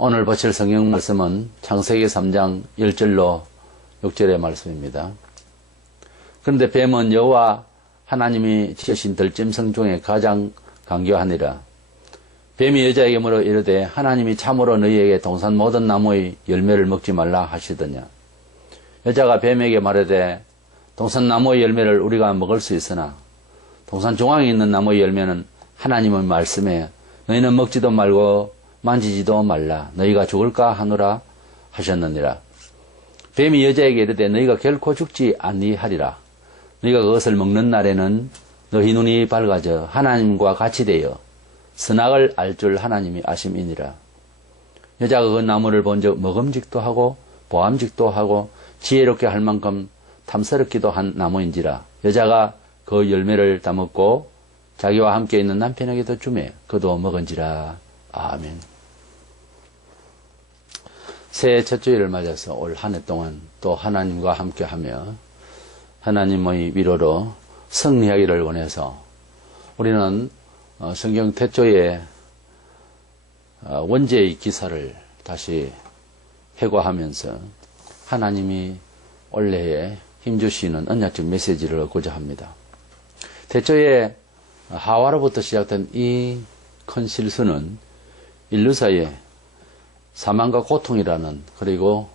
오늘 보실 성경 말씀은 창세기 3장 1절로 6절의 말씀입니다. 그런데 뱀은 여호와 하나님이 지으신 들짐승 중에 가장 강교하니라. 뱀이 여자에게 물어 이르되 하나님이 참으로 너희에게 동산 모든 나무의 열매를 먹지 말라 하시더냐. 여자가 뱀에게 말하되 동산 나무의 열매를 우리가 먹을 수 있으나 동산 중앙에 있는 나무의 열매는 하나님의 말씀에 너희는 먹지도 말고 만지지도 말라 너희가 죽을까 하노라 하셨느니라. 뱀이 여자에게 이르되 너희가 결코 죽지 아니하리라. 너희가 그것을 먹는 날에는 너희 눈이 밝아져 하나님과 같이 되어 선악을 알 줄 하나님이 아심이니라. 여자가 그 나무를 본즉 먹음직도 하고 보암직도 하고 지혜롭게 할 만큼 탐스럽기도 한 나무인지라. 여자가 그 열매를 따먹고 자기와 함께 있는 남편에게도 주매 그도 먹은지라. 아멘. 새해 첫 주일을 맞아서 올 한 해 동안 또 하나님과 함께하며 하나님의 위로로 승리하기를 원해서 우리는 성경 태초의 원죄의 기사를 다시 회고하면서 하나님이 올해에 힘주시는 언약적 메시지를 얻고자 합니다. 태초에 하와로부터 시작된 이 큰 실수는 인류사에 사망과 고통이라는 그리고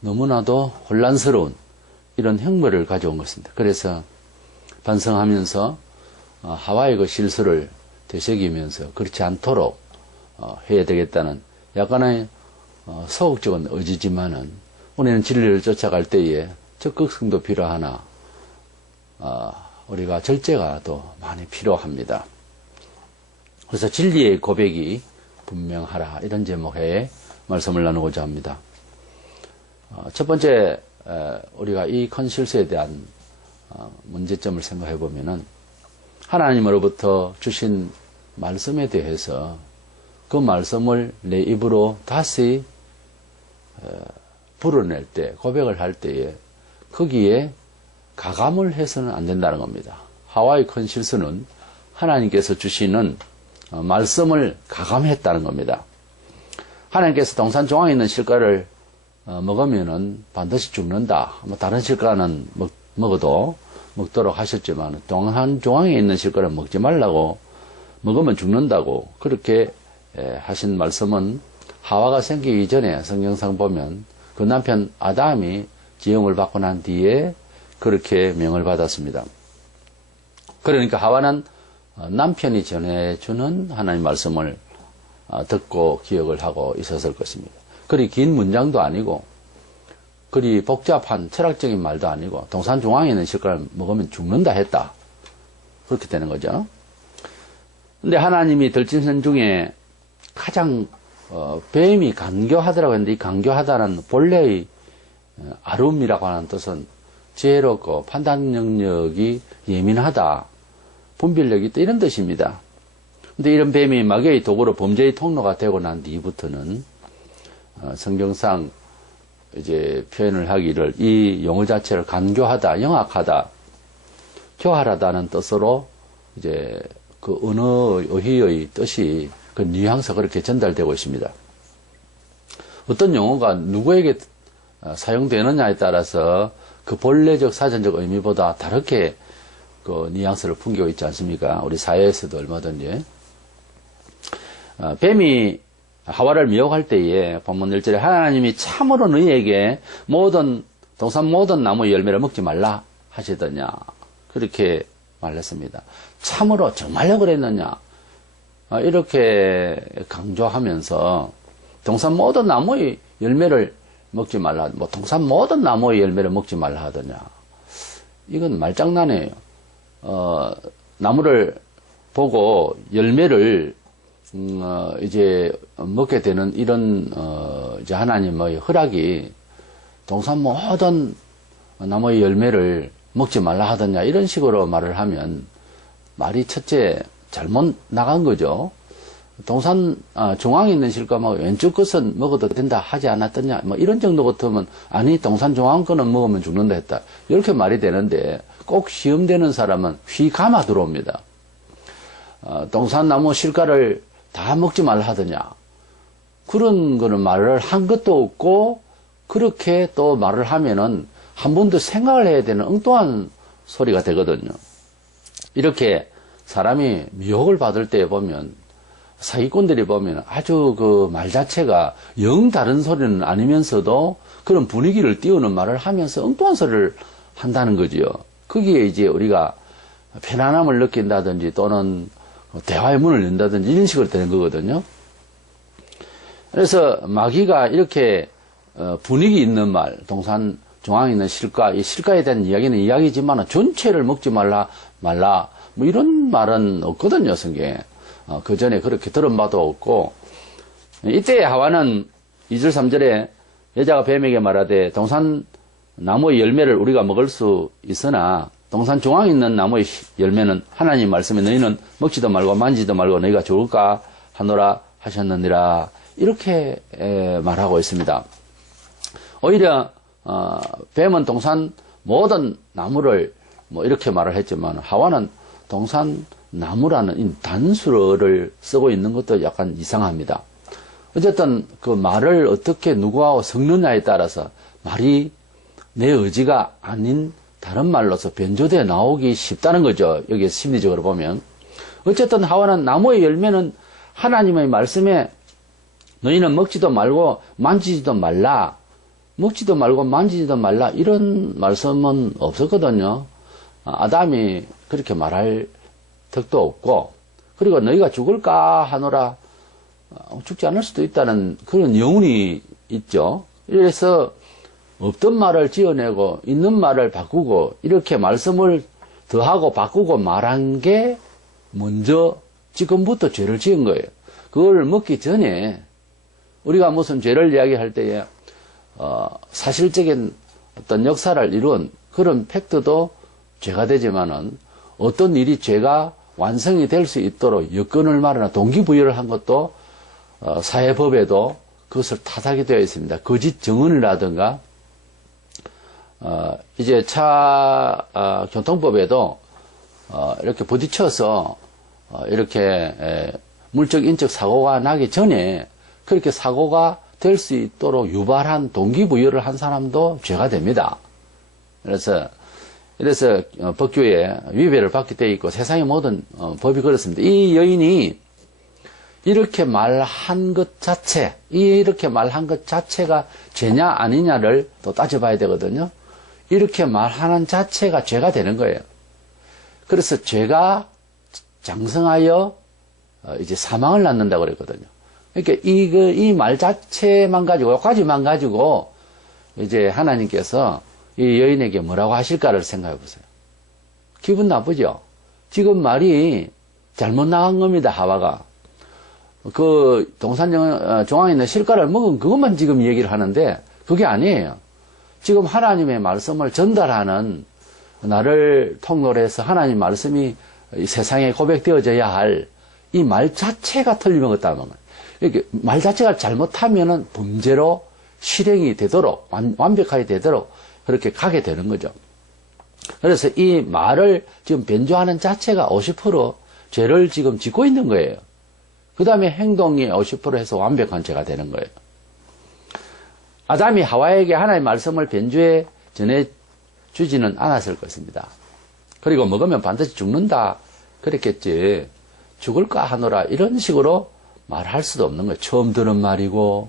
너무나도 혼란스러운 이런 형벌을 가져온 것입니다. 그래서 반성하면서 하와의 그 실수를 되새기면서 그렇지 않도록 해야 되겠다는 약간의 소극적인 의지지만은 우리는 진리를 쫓아갈 때에 적극성도 필요하나 우리가 절제가 또 많이 필요합니다. 그래서 진리의 고백이 분명하라 이런 제목의 말씀을 나누고자 합니다. 첫 번째 우리가 이 큰 실수에 대한 문제점을 생각해 보면은 하나님으로부터 주신 말씀에 대해서 그 말씀을 내 입으로 다시 불어낼 때 고백을 할 때에 거기에 가감을 해서는 안 된다는 겁니다. 하와의 큰 실수는 하나님께서 주시는 말씀을 가감했다는 겁니다. 하나님께서 동산 중앙에 있는 실과를 먹으면은 반드시 죽는다. 다른 실과는 먹어도 먹도록 하셨지만 동산 중앙에 있는 실과를 먹지 말라고 먹으면 죽는다고 그렇게 하신 말씀은 하와가 생기기 전에 성경상 보면 그 남편 아담이 지음을 받고 난 뒤에 그렇게 명을 받았습니다. 그러니까 하와는 남편이 전해주는 하나님 말씀을 듣고 기억을 하고 있었을 것입니다. 그리 긴 문장도 아니고 그리 복잡한 철학적인 말도 아니고 동산 중앙에 있는 실과를 먹으면 죽는다 했다. 그렇게 되는 거죠. 근데 하나님이 들짐승 중에 가장 뱀이 간교하더라고 했는데 이 간교하다는 본래의 아름이라고 하는 뜻은 지혜롭고 판단 능력이 예민하다. 분별력이 있다 이런 뜻입니다. 근데 이런 뱀이 마귀의 도구로 범죄의 통로가 되고 난 뒤부터는 성경상 이제 표현을 하기를 이 용어 자체를 간교하다, 영악하다, 교활하다는 뜻으로 이제 그 언어 어휘의 뜻이 그 뉘앙스가 그렇게 전달되고 있습니다. 어떤 용어가 누구에게 사용되느냐에 따라서 그 본래적 사전적 의미보다 다르게 그 뉘앙스를 풍기고 있지 않습니까? 우리 사회에서도 얼마든지. 뱀이 하와를 미혹할 때에 본문 1절에 하나님이 참으로 너희에게 동산 모든 나무 열매를 먹지 말라 하시더냐. 그렇게 말했습니다. 참으로 정말로 그랬느냐. 이렇게 강조하면서 동산 모든 나무의 열매를 먹지 말라. 동산 모든 나무의 열매를 먹지 말라 하더냐. 이건 말장난이에요. 나무를 보고 열매를 이제 먹게 되는 이런 이제 하나님의 허락이 동산 모든 나무의 열매를 먹지 말라 하더냐 이런 식으로 말을 하면 말이 첫째 잘못 나간 거죠. 동산 중앙에 있는 실과하고 왼쪽 것은 먹어도 된다 하지 않았더냐 이런 정도 같으면 아니 동산 중앙 거는 먹으면 죽는다 했다 이렇게 말이 되는데 꼭 시험되는 사람은 휘 감아 들어옵니다. 동산나무 실과를 다 먹지 말라 하더냐. 그런 거는 말을 한 것도 없고 그렇게 또 말을 하면은 한 번 더 생각을 해야 되는 엉뚱한 소리가 되거든요. 이렇게 사람이 미혹을 받을 때 보면 사기꾼들이 보면 아주 그 말 자체가 영 다른 소리는 아니면서도 그런 분위기를 띄우는 말을 하면서 엉뚱한 소리를 한다는 거지요. 거기에 이제 우리가 편안함을 느낀다든지 또는 대화의 문을 연다든지 이런 식으로 되는 거거든요. 그래서 마귀가 이렇게 분위기 있는 말, 동산 중앙에 있는 실과, 이 실과에 대한 이야기는 이야기지만 전체를 먹지 말라 뭐 이런 말은 없거든요, 성경에. 그 전에 그렇게 들은 바도 없고, 이때 하와는 2절 3절에 여자가 뱀에게 말하되 동산 나무의 열매를 우리가 먹을 수 있으나 동산 중앙에 있는 나무의 열매는 하나님 말씀에 너희는 먹지도 말고 만지도 말고 너희가 좋을까 하노라 하셨느니라. 이렇게 말하고 있습니다. 오히려 뱀은 동산 모든 나무를 뭐 이렇게 말을 했지만 하와는 동산 나무라는 단수를 쓰고 있는 것도 약간 이상합니다. 어쨌든 그 말을 어떻게 누구하고 섞느냐에 따라서 말이 내 의지가 아닌 다른 말로서 변조되어 나오기 쉽다는 거죠. 여기 심리적으로 보면. 어쨌든 하와는 나무의 열매는 하나님의 말씀에 너희는 먹지도 말고 만지지도 말라. 먹지도 말고 만지지도 말라. 이런 말씀은 없었거든요. 아담이 그렇게 말할 덕도 없고, 그리고 너희가 죽을까 하노라. 죽지 않을 수도 있다는 그런 여운이 있죠. 그래서 없던 말을 지어내고 있는 말을 바꾸고 이렇게 말씀을 더하고 바꾸고 말한 게 먼저 지금부터 죄를 지은 거예요. 그걸 먹기 전에 우리가 무슨 죄를 이야기할 때에 사실적인 어떤 역사를 이룬 그런 팩트도 죄가 되지만은 어떤 일이 죄가 완성이 될 수 있도록 여건을 마련한 동기부여를 한 것도 사회법에도 그것을 타당하게 되어 있습니다. 거짓 증언이라든가 이제 교통법에도 이렇게 부딪혀서 이렇게 물적 인적 사고가 나기 전에 그렇게 사고가 될 수 있도록 유발한 동기부여를 한 사람도 죄가 됩니다. 그래서 법규에 위배를 받게 되어 있고 세상의 모든 법이 그렇습니다. 이 여인이 이렇게 말한 것 자체, 이렇게 말한 것 자체가 죄냐 아니냐를 또 따져봐야 되거든요. 이렇게 말하는 자체가 죄가 되는 거예요. 그래서 죄가 장성하여 이제 사망을 낳는다고 그랬거든요. 그러니까 이 말 자체만 가지고, 여기까지만 가지고 이제 하나님께서 이 여인에게 뭐라고 하실까를 생각해 보세요. 기분 나쁘죠? 지금 말이 잘못 나간 겁니다, 하와가. 그 동산 중앙에 있는 실과를 먹은 그것만 지금 얘기를 하는데 그게 아니에요. 지금 하나님의 말씀을 전달하는 나를 통로로 해서 하나님 말씀이 이 세상에 고백되어져야 할 이 말 자체가 틀림먹었다는 거예요. 이렇게 말 자체가 잘못하면은 범죄로 실행이 되도록 완벽하게 되도록 그렇게 가게 되는 거죠. 그래서 이 말을 지금 변조하는 자체가 50% 죄를 지금 짓고 있는 거예요. 그 다음에 행동이 50% 해서 완벽한 죄가 되는 거예요. 아담이 하와에게 하나님의 말씀을 변조해 전해주지는 않았을 것입니다. 그리고 먹으면 반드시 죽는다 그랬겠지. 죽을까 하노라 이런 식으로 말할 수도 없는 거예요. 처음 들은 말이고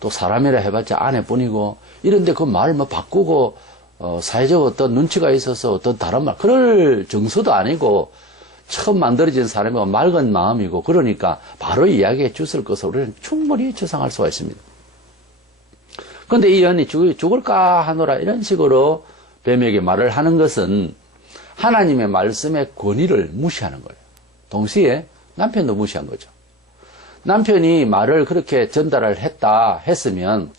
또 사람이라 해봤자 아내뿐이고 이런데 그 말 뭐 바꾸고 사회적 어떤 눈치가 있어서 어떤 다른 말 그럴 정서도 아니고 처음 만들어진 사람이고 맑은 마음이고 그러니까 바로 이야기해 줬을 것을 우리는 충분히 추상할 수가 있습니다. 그런데 이 여인이 죽을까 하노라 이런 식으로 뱀에게 말을 하는 것은 하나님의 말씀의 권위를 무시하는 거예요. 동시에 남편도 무시한 거죠. 남편이 말을 그렇게 전달을 했으면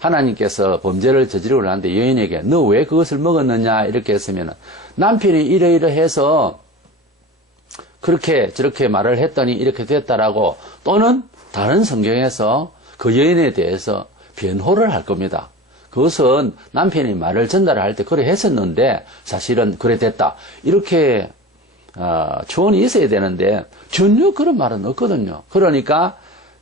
하나님께서 범죄를 저지르고 나는데 여인에게 너 왜 그것을 먹었느냐 이렇게 했으면 남편이 이러이러해서 그렇게 저렇게 말을 했더니 이렇게 됐다라고 또는 다른 성경에서 그 여인에 대해서 변호를 할 겁니다. 그것은 남편이 말을 전달할 때 그래 했었는데 사실은 그래 됐다. 이렇게 조언이 있어야 되는데 전혀 그런 말은 없거든요. 그러니까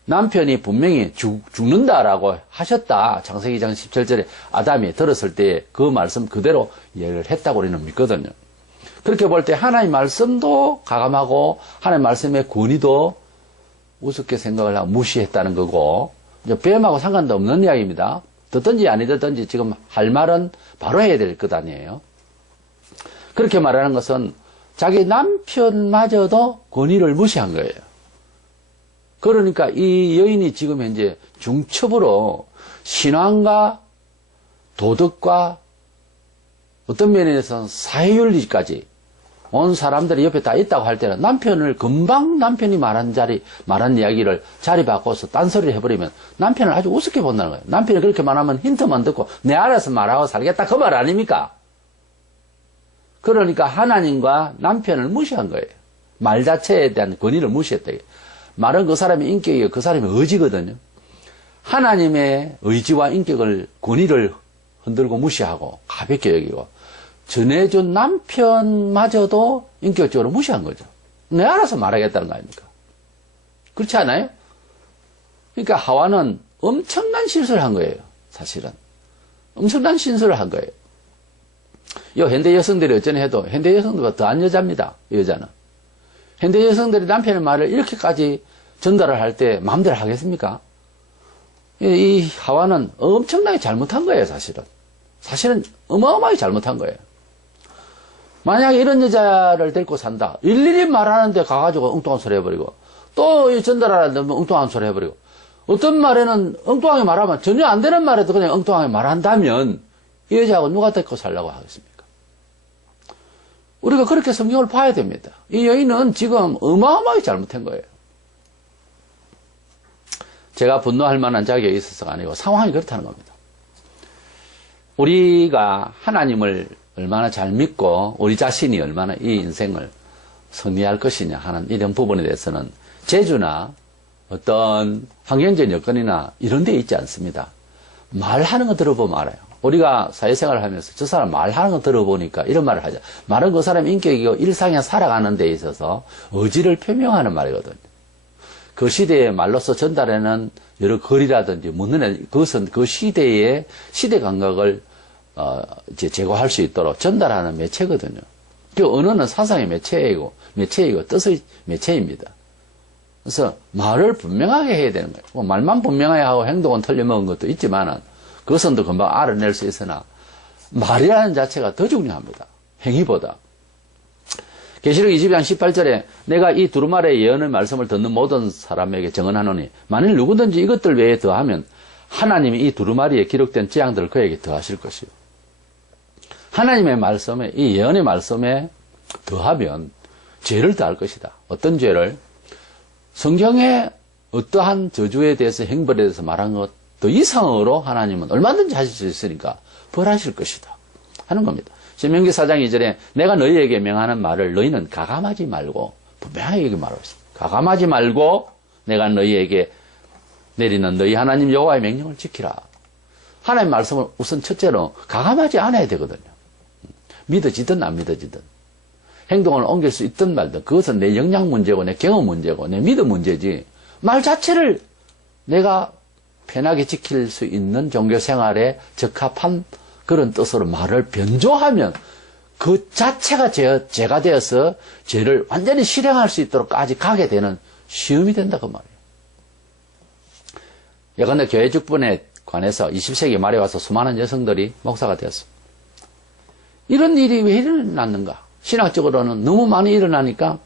남편이 분명히 죽는다라고 하셨다. 창세기 2장 17절에 아담이 들었을 때 그 말씀 그대로 이해를 했다고 우리는 믿거든요. 그렇게 볼 때 하나님 말씀도 가감하고 하나님 말씀의 권위도 우습게 생각을 하고 무시했다는 거고, 이제 뱀하고 상관도 없는 이야기입니다. 듣든지 아니 듣든지 지금 할 말은 바로 해야 될 것 아니에요. 그렇게 말하는 것은 자기 남편마저도 권위를 무시한 거예요. 그러니까 이 여인이 지금 현재 중첩으로 신앙과 도덕과 어떤 면에서는 사회윤리까지 온 사람들이 옆에 다 있다고 할 때는 남편을 금방 남편이 말한 이야기를 자리 바꿔서 딴소리를 해버리면 남편을 아주 우습게 본다는 거예요. 남편이 그렇게 말하면 힌트만 듣고 내 알아서 말하고 살겠다 그 말 아닙니까? 그러니까 하나님과 남편을 무시한 거예요. 말 자체에 대한 권위를 무시했다. 말은 그 사람의 인격이고 그 사람의 의지거든요. 하나님의 의지와 인격을 권위를 흔들고 무시하고 가볍게 여기고 전해준 남편마저도 인격적으로 무시한 거죠. 내 알아서 말하겠다는 거 아닙니까? 그렇지 않아요? 그러니까 하와는 엄청난 실수를 한 거예요. 사실은. 엄청난 실수를 한 거예요. 현대 여성들이 어쩌나 해도 현대 여성들보다 더한 여자입니다. 이 여자는. 현대 여성들이 남편의 말을 이렇게까지 전달을 할 때 마음대로 하겠습니까? 이 하와는 엄청나게 잘못한 거예요, 사실은. 사실은 어마어마하게 잘못한 거예요. 만약에 이런 여자를 데리고 산다. 일일이 말하는데 가가지고 엉뚱한 소리 해버리고, 또 전달하는데 엉뚱한 소리 해버리고, 어떤 말에는 엉뚱하게 말하면 전혀 안 되는 말에도 그냥 엉뚱하게 말한다면 이 여자하고 누가 데리고 살라고 하겠습니까? 우리가 그렇게 성경을 봐야 됩니다. 이 여인은 지금 어마어마하게 잘못한 거예요. 제가 분노할 만한 자격이 있어서가 아니고 상황이 그렇다는 겁니다. 우리가 하나님을 얼마나 잘 믿고 우리 자신이 얼마나 이 인생을 승리할 것이냐 하는 이런 부분에 대해서는 재주나 어떤 환경적 여건이나 이런 데 있지 않습니다. 말하는 거 들어보면 알아요. 우리가 사회생활을 하면서 저 사람 말하는 거 들어보니까 이런 말을 하죠. 말은 그 사람 인격이고 일상에 살아가는 데 있어서 의지를 표명하는 말이거든요. 그 시대의 말로서 전달하는 여러 글이라든지 묻는 그것은 그 시대의 시대 감각을 이제 제거할 수 있도록 전달하는 매체거든요. 그 언어는 사상의 매체이고 뜻의 매체입니다. 그래서 말을 분명하게 해야 되는 거예요. 뭐 말만 분명하게 하고 행동은 틀려먹은 것도 있지만은 그것은 또 금방 알아낼 수 있으나 말이라는 자체가 더 중요합니다. 행위보다. 계시록 22장 18절에 내가 이 두루마리의 예언의 말씀을 듣는 모든 사람에게 정언하노니 만일 누구든지 이것들 외에 더하면 하나님이 이 두루마리에 기록된 재앙들을 그에게 더하실 것이요. 하나님의 말씀에 이 예언의 말씀에 더하면 죄를 더할 것이다. 어떤 죄를? 성경에 어떠한 저주에 대해서 행벌에 대해서 말한 것 더 이상으로 하나님은 얼마든지 하실 수 있으니까 벌하실 것이다 하는 겁니다. 신명기 4장 2절에 내가 너희에게 명하는 말을 너희는 가감하지 말고 분명하게 말하고 있습니다. 가감하지 말고 내가 너희에게 내리는 너희 하나님 여호와의 명령을 지키라. 하나님의 말씀을 우선 첫째로 가감하지 않아야 되거든요. 믿어지든 안 믿어지든 행동을 옮길 수 있든 말든 그것은 내 역량 문제고 내 경험 문제고 내 믿음 문제지 말 자체를 내가 편하게 지킬 수 있는 종교 생활에 적합한 그런 뜻으로 말을 변조하면 그 자체가 죄가 되어서 죄를 완전히 실행할 수 있도록까지 가게 되는 시험이 된다 그 말이에요. 예컨대 교회 직분에 관해서 20세기 말에 와서 수많은 여성들이 목사가 되었습니다. 이런 일이 왜 일어났는가? 신학적으로는 너무 많이 일어나니까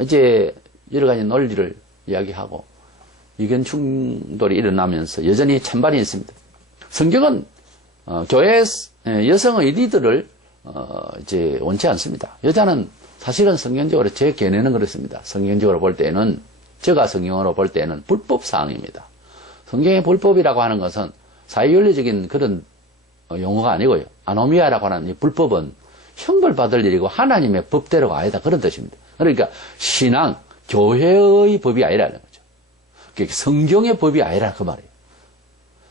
이제 여러 가지 논리를 이야기하고 의견 충돌이 일어나면서 여전히 찬반이 있습니다. 성경은 교회 여성의 리더를 이제 원치 않습니다. 여자는 사실은 성경적으로 제 견해는 그렇습니다. 성경적으로 볼 때는 제가 성경으로 볼 때는 불법 사항입니다. 성경의 불법이라고 하는 것은 사회윤리적인 그런 용어가 아니고요. 아노미아라고 하는 이 불법은 형벌받을 일이고 하나님의 법대로가 아니다 그런 뜻입니다. 그러니까 신앙, 교회의 법이 아니라는 거죠. 그러니까 성경의 법이 아니라 그 말이에요.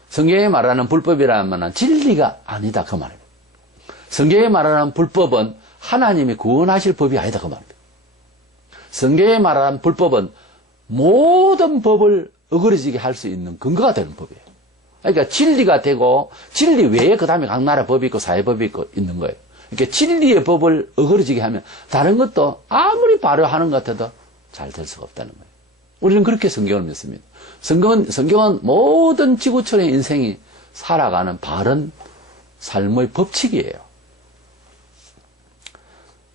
성경에 말하는 불법이라면 진리가 아니다 그 말입니다. 성경에 말하는 불법은 하나님이 구원하실 법이 아니다 그 말입니다. 성경에 말하는 불법은 모든 법을 어그러지게 할 수 있는 근거가 되는 법이에요. 그러니까 진리가 되고 진리 외에 그 다음에 각 나라 법이 있고 사회법이 있고 있는 거예요. 그러니까 진리의 법을 어그러지게 하면 다른 것도 아무리 발효하는 것 같아도 잘 될 수가 없다는 거예요. 우리는 그렇게 성경을 믿습니다. 성경은 모든 지구촌의 인생이 살아가는 바른 삶의 법칙이에요.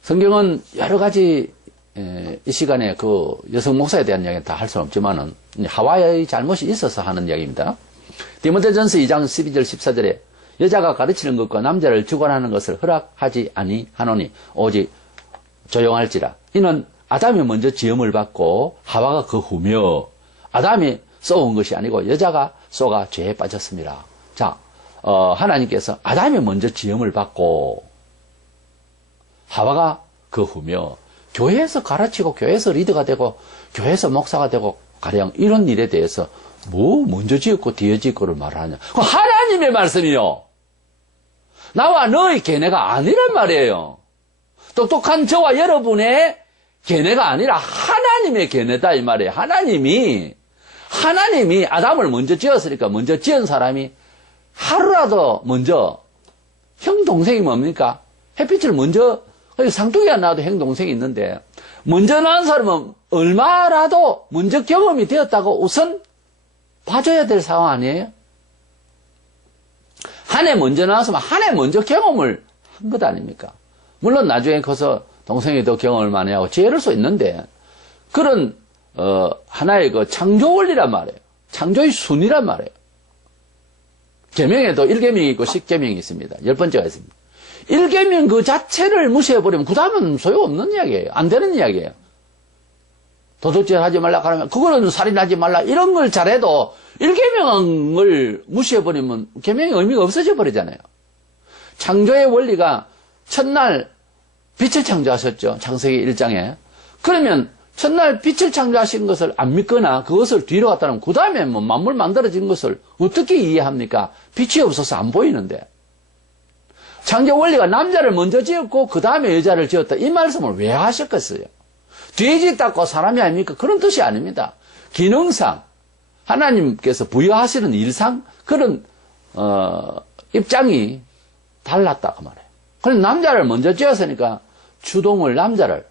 성경은 여러 가지 이 시간에 그 여성 목사에 대한 이야기는 다 할 수는 없지만은 하와의 잘못이 있어서 하는 이야기입니다. 디모데전서 2장 12절 14절에 여자가 가르치는 것과 남자를 주관하는 것을 허락하지 아니하노니 오직 조용할지라. 이는 아담이 먼저 지음을 받고 하와가 그 후며 아담이 쏘은 것이 아니고 여자가 쏘가 죄에 빠졌습니다. 자, 하나님께서 아담이 먼저 지음을 받고 하와가 그 후며 교회에서 가르치고 교회에서 리더가 되고 교회에서 목사가 되고 가령 이런 일에 대해서 뭐 먼저 지었고 뒤에 지었고를 말하냐. 그 하나님의 말씀이요. 나와 너의 걔네가 아니란 말이에요. 똑똑한 저와 여러분의 걔네가 아니라 하나님의 걔네다 이 말이에요. 하나님이 아담을 먼저 지었으니까 먼저 지은 사람이 하루라도 먼저 형 동생이 뭡니까? 햇빛을 먼저 상둥이가 나와도 형 동생이 있는데 먼저 낳은 사람은 얼마라도 먼저 경험이 되었다고 우선 봐줘야 될 상황 아니에요? 한 해 먼저 나왔으면 한 해 먼저 경험을 한 것 아닙니까? 물론 나중에 커서 동생이 더 경험을 많이 하고 지혜를 수 있는데 그런 하나의 그 창조 원리란 말이에요. 창조의 순위란 말이에요. 계명에도 1계명이 있고 10계명이 있습니다. 10번째가 있습니다. 1계명 그 자체를 무시해버리면 그 다음은 소용없는 이야기예요. 안 되는 이야기예요. 도둑질 하지 말라 그러면 그거는 살인하지 말라 이런 걸 잘해도 1계명을 무시해버리면 계명의 의미가 없어져 버리잖아요. 창조의 원리가 첫날 빛을 창조하셨죠. 창세기 1장에. 그러면 첫날 빛을 창조하신 것을 안 믿거나 그것을 뒤로 갖다 놓으면 그 다음에 뭐 만물 만들어진 것을 어떻게 이해합니까? 빛이 없어서 안 보이는데. 창조 원리가 남자를 먼저 지었고 그 다음에 여자를 지었다. 이 말씀을 왜 하셨겠어요? 돼지 닦고 사람이 아닙니까? 그런 뜻이 아닙니다. 기능상 하나님께서 부여하시는 일상 그런 입장이 달랐다 그 말이에요. 그럼 남자를 먼저 지었으니까 주동을 남자를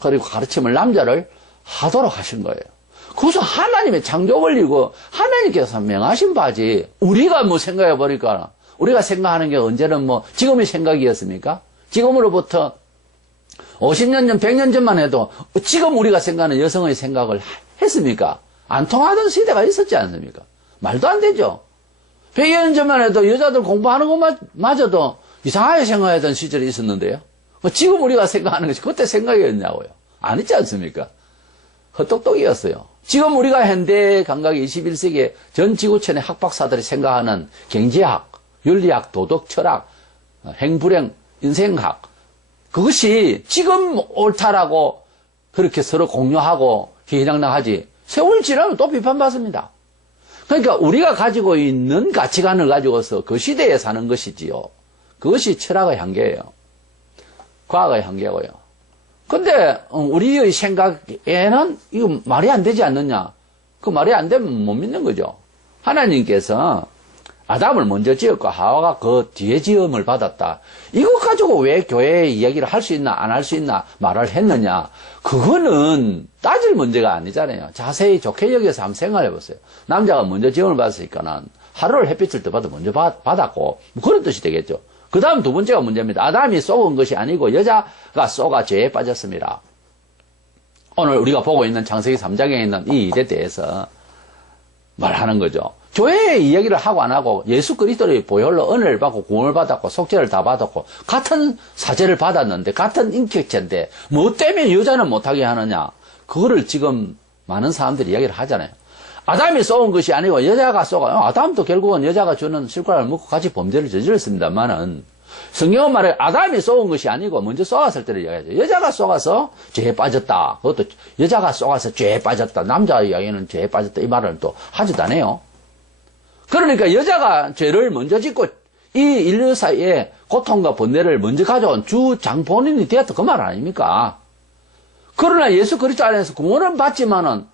그리고 가르침을 남자를 하도록 하신 거예요. 그것은 하나님의 창조 원리고 하나님께서 명하신 바지 우리가 뭐 생각해 보니까 우리가 생각하는 게 언제는 뭐 지금의 생각이었습니까? 지금으로부터 50년 전, 100년 전만 해도 지금 우리가 생각하는 여성의 생각을 했습니까? 안 통하던 시대가 있었지 않습니까? 말도 안 되죠. 100년 전만 해도 여자들 공부하는 것마저도 이상하게 생각하던 시절이 있었는데요. 지금 우리가 생각하는 것이 그때 생각이었냐고요. 아니지 않습니까? 헛똑똑이었어요. 지금 우리가 현대 감각의 21세기에 전 지구촌의 학박사들이 생각하는 경제학, 윤리학, 도덕, 철학, 행불행, 인생학 그것이 지금 옳다라고 그렇게 서로 공유하고 희희낙낙하지 세월 지나면 또 비판받습니다. 그러니까 우리가 가지고 있는 가치관을 가지고서 그 시대에 사는 것이지요. 그것이 철학의 한계예요. 과학의 한계고요. 근데 우리의 생각에는 이거 말이 안 되지 않느냐. 그 말이 안 되면 못 믿는 거죠. 하나님께서 아담을 먼저 지었고 하와가 그 뒤에 지음을 받았다. 이거 가지고 왜 교회에 이야기를 할 수 있나 안 할 수 있나 말을 했느냐. 그거는 따질 문제가 아니잖아요. 자세히 좋게 여기서 한번 생각해 보세요. 남자가 먼저 지음을 받았으니까는 하루를 햇빛을 더 받아 먼저 받았고 뭐 그런 뜻이 되겠죠. 그 다음 두 번째가 문제입니다. 아담이 쏘은 것이 아니고 여자가 쏘가 죄에 빠졌습니다. 오늘 우리가 보고 있는 창세기 3장에 있는 이 일에 대해서 말하는 거죠. 교회의 이야기를 하고 안 하고 예수 그리스도의 보혈로 은혜를 받고 구원을 받았고 속죄를 다 받았고 같은 사죄를 받았는데 같은 인격체인데 뭐 때문에 여자는 못하게 하느냐. 그거를 지금 많은 사람들이 이야기를 하잖아요. 아담이 쏘은 것이 아니고 여자가 쏘가 아담도 결국은 여자가 주는 실과를 먹고 같이 범죄를 저질렀습니다만은 성경은 말해 아담이 쏘은 것이 아니고 먼저 쏘았을 때를 이야기하죠. 여자가 쏘아서 죄에 빠졌다. 그것도 여자가 쏘아서 죄에 빠졌다. 남자 이야기는 죄에 빠졌다. 이 말을 또 하지도 않아요. 그러니까 여자가 죄를 먼저 짓고 이 인류 사이에 고통과 번뇌를 먼저 가져온 주장 본인이 되었다. 그 말 아닙니까? 그러나 예수 그리스도 안에서 구원은 받지만은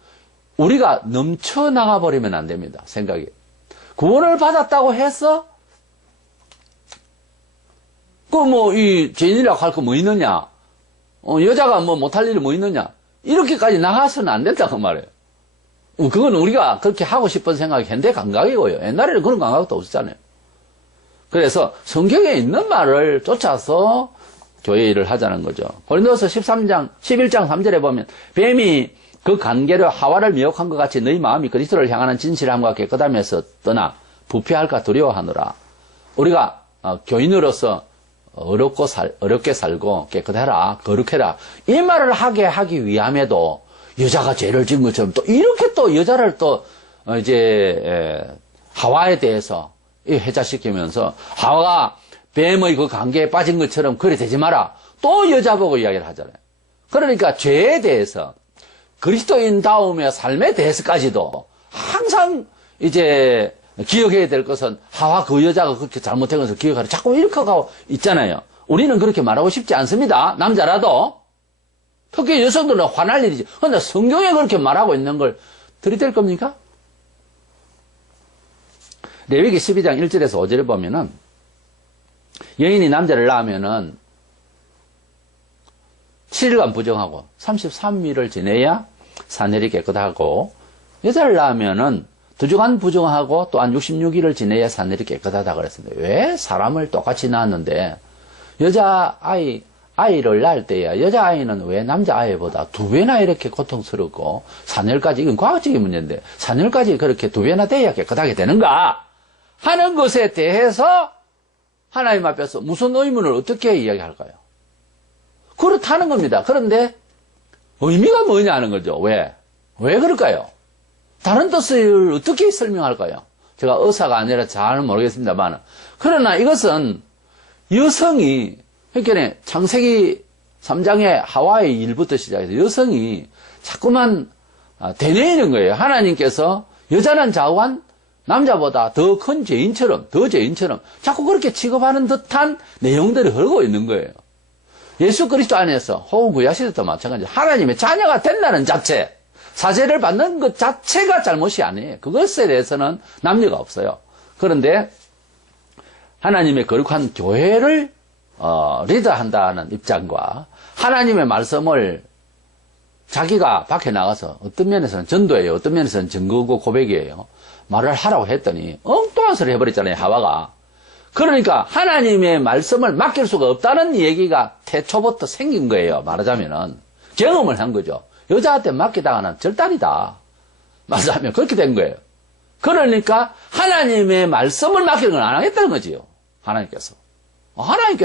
우리가 넘쳐나가 버리면 안 됩니다. 생각이. 구원을 받았다고 해서 이 죄인이라고 할 거 뭐 있느냐? 여자가 뭐 못할 일이 뭐 있느냐? 이렇게까지 나가서는 안 된다고 말이에요. 그건 우리가 그렇게 하고 싶은 생각이 현대 감각이고요. 옛날에는 그런 감각도 없었잖아요. 그래서 성경에 있는 말을 쫓아서 교회 일을 하자는 거죠. 고린도서 11장 3절에 보면 뱀이 그 관계로 하와를 미혹한 것 같이 너희 마음이 그리스도를 향하는 진실함과 깨끗함에서 떠나 부패할까 두려워하노라. 우리가 교인으로서 어렵게 살고 깨끗해라, 거룩해라. 이 말을 하기 위함에도 여자가 죄를 지은 것처럼 또 이렇게 또 여자를 또 하와에 대해서 회자시키면서 하와가 뱀의 그 관계에 빠진 것처럼 그래 되지 마라. 또 여자 보고 이야기를 하잖아요. 그러니까 죄에 대해서 그리스도인다움의 삶에 대해서까지도 항상 기억해야 될 것은 하와 그 여자가 그렇게 잘못한 것을 기억하라. 자꾸 이렇게 하고 있잖아요. 우리는 그렇게 말하고 싶지 않습니다. 남자라도. 특히 여성들은 화날 일이지. 그런데 성경에 그렇게 말하고 있는 걸 들이댈 겁니까? 레위기 12장 1절에서 5절에 보면은 여인이 남자를 낳으면은 7일간 부정하고 33일을 지내야 사내리 깨끗하고 여자를 낳으면은 2주간 부정하고 또한 66일을 지내야 사내리 깨끗하다 그랬습니다. 왜 사람을 똑같이 낳았는데 아이를 낳을 때야 여자아이는 왜 남자아이보다 2배나 이렇게 고통스럽고 사ner까지 이건 과학적인 문제인데 사ner까지 그렇게 2배나 돼야 깨끗하게 되는가 하는 것에 대해서 하나님 앞에서 무슨 의문을 어떻게 이야기할까요? 그렇다는 겁니다. 그런데 의미가 뭐냐 하는 거죠. 왜 그럴까요? 다른 뜻을 어떻게 설명할까요? 제가 의사가 아니라 잘 모르겠습니다만 그러나 이것은 여성이 그러니까 창세기 3장의 하와의 일부터 시작해서 여성이 자꾸만 되뇌이는 거예요. 하나님께서 여자는 좌우한 남자보다 더 큰 죄인처럼 자꾸 그렇게 취급하는 듯한 내용들이 흐르고 있는 거예요. 예수 그리스도 안에서 혹은 구약시대도 마찬가지 하나님의 자녀가 된다는 자체 사죄를 받는 것 자체가 잘못이 아니에요. 그것에 대해서는 남녀가 없어요. 그런데 하나님의 거룩한 교회를 리더한다는 입장과 하나님의 말씀을 자기가 밖에 나가서 어떤 면에서는 전도예요. 어떤 면에서는 증거고 고백이에요. 말을 하라고 했더니 엉뚱한 소리 해버렸잖아요. 하와가. 그러니까 하나님의 말씀을 맡길 수가 없다는 얘기가 태초부터 생긴 거예요. 말하자면은 경험을 한 거죠. 여자한테 맡기다가는 절단이다. 말하자면 그렇게 된 거예요. 그러니까 하나님의 말씀을 맡기는 건 안 하겠다는 거지요. 하나님께서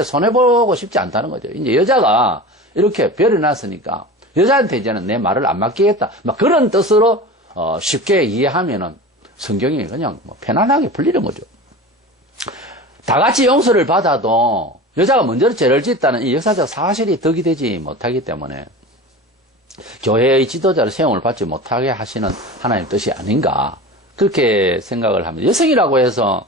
손해보고 싶지 않다는 거죠. 이제 여자가 이렇게 별이 났으니까 여자한테 이제는 내 말을 안 맡기겠다. 막 그런 뜻으로 쉽게 이해하면은 성경이 그냥 편안하게 풀리는 거죠. 다 같이 용서를 받아도 여자가 먼저 죄를 짓다는 이 역사적 사실이 덕이 되지 못하기 때문에 교회의 지도자로 세움을 받지 못하게 하시는 하나님 뜻이 아닌가 그렇게 생각을 합니다. 여성이라고 해서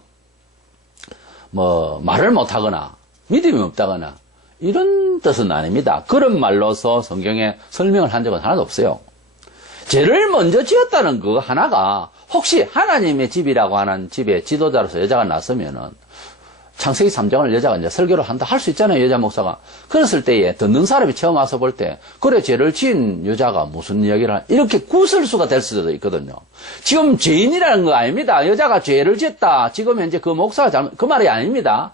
말을 못하거나 믿음이 없다거나 이런 뜻은 아닙니다. 그런 말로서 성경에 설명을 한 적은 하나도 없어요. 죄를 먼저 지었다는 그거 하나가 혹시 하나님의 집이라고 하는 집의 지도자로서 여자가 났으면은 창세기 3장을 여자가 이제 설교를 한다 할 수 있잖아요. 여자 목사가. 그랬을 때에 듣는 사람이 처음 와서 볼 때 그래 죄를 지은 여자가 무슨 이야기를 하나 이렇게 구설수가 될 수도 있거든요. 지금 죄인이라는 거 아닙니다. 여자가 죄를 지었다. 지금 현재 그 목사가 그 말이 아닙니다.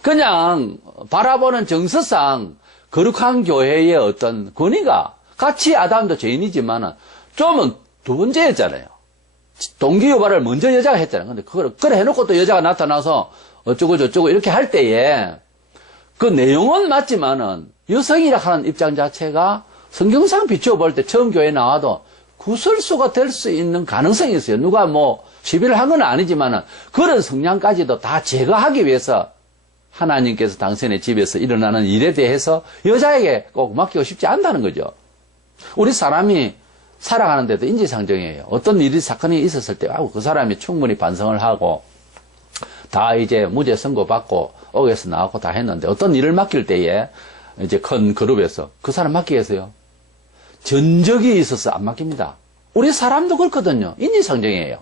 그냥 바라보는 정서상 거룩한 교회의 어떤 권위가 같이 아담도 죄인이지만은 좀은 두 번째였잖아요. 동기유발을 먼저 여자가 했잖아요. 근데 그걸 그래 해놓고 또 여자가 나타나서 어쩌고 저쩌고 이렇게 할 때에 그 내용은 맞지만은 여성이라 하는 입장 자체가 성경상 비추어 볼 때 처음 교회에 나와도 구설수가 될 수 있는 가능성이 있어요. 누가 시비를 한 건 아니지만은 그런 성향까지도 다 제거하기 위해서 하나님께서 당신의 집에서 일어나는 일에 대해서 여자에게 꼭 맡기고 싶지 않다는 거죠. 우리 사람이 살아가는데도 인지상정이에요. 어떤 일이 사건이 있었을 때 그 사람이 충분히 반성을 하고 다 이제 무죄 선고받고 옥에서 나왔고 다 했는데 어떤 일을 맡길 때에 이제 큰 그룹에서 그 사람 맡기겠어요? 전적이 있어서 안 맡깁니다. 우리 사람도 그렇거든요. 인지상정이에요.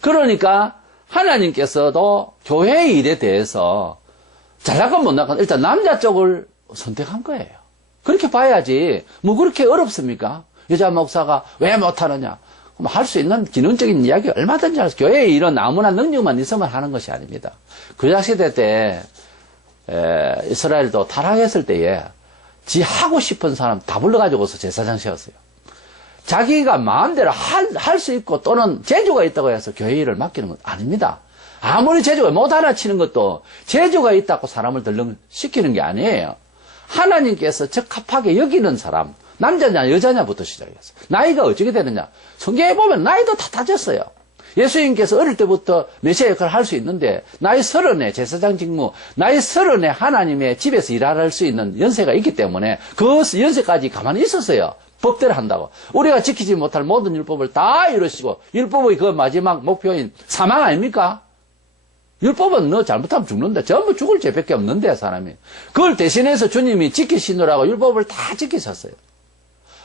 그러니까 하나님께서도 교회의 일에 대해서 잘나건 못나건 일단 남자 쪽을 선택한 거예요. 그렇게 봐야지. 뭐 그렇게 어렵습니까? 여자 목사가 왜 못하느냐? 할 수 있는 기능적인 이야기 얼마든지 할 수. 교회의 일은 아무나 능력만 있으면 하는 것이 아닙니다. 구약시대 때 이스라엘도 타락했을 때에 지 하고 싶은 사람 다 불러가지고서 제사장 세웠어요. 자기가 마음대로 할 수 있고 또는 재주가 있다고 해서 교회 일을 맡기는 건 아닙니다. 아무리 재주가 못 알아치는 것도 재주가 있다고 사람을 덜렁시키는 게 아니에요. 하나님께서 적합하게 여기는 사람, 남자냐 여자냐부터 시작했어요. 나이가 어떻게 되느냐. 성경에 보면 나이도 다 다졌어요. 예수님께서 어릴 때부터 메시아 역할을 할 수 있는데 나이 30에 제사장 직무, 나이 30에 하나님의 집에서 일할 수 있는 연세가 있기 때문에 그 연세까지 가만히 있었어요. 법대로 한다고. 우리가 지키지 못할 모든 율법을 다 이루시고 율법의 그 마지막 목표인 사망 아닙니까? 율법은 너 잘못하면 죽는다. 전부 죽을 죄밖에 없는데 사람이. 그걸 대신해서 주님이 지키시느라고 율법을 다 지키셨어요.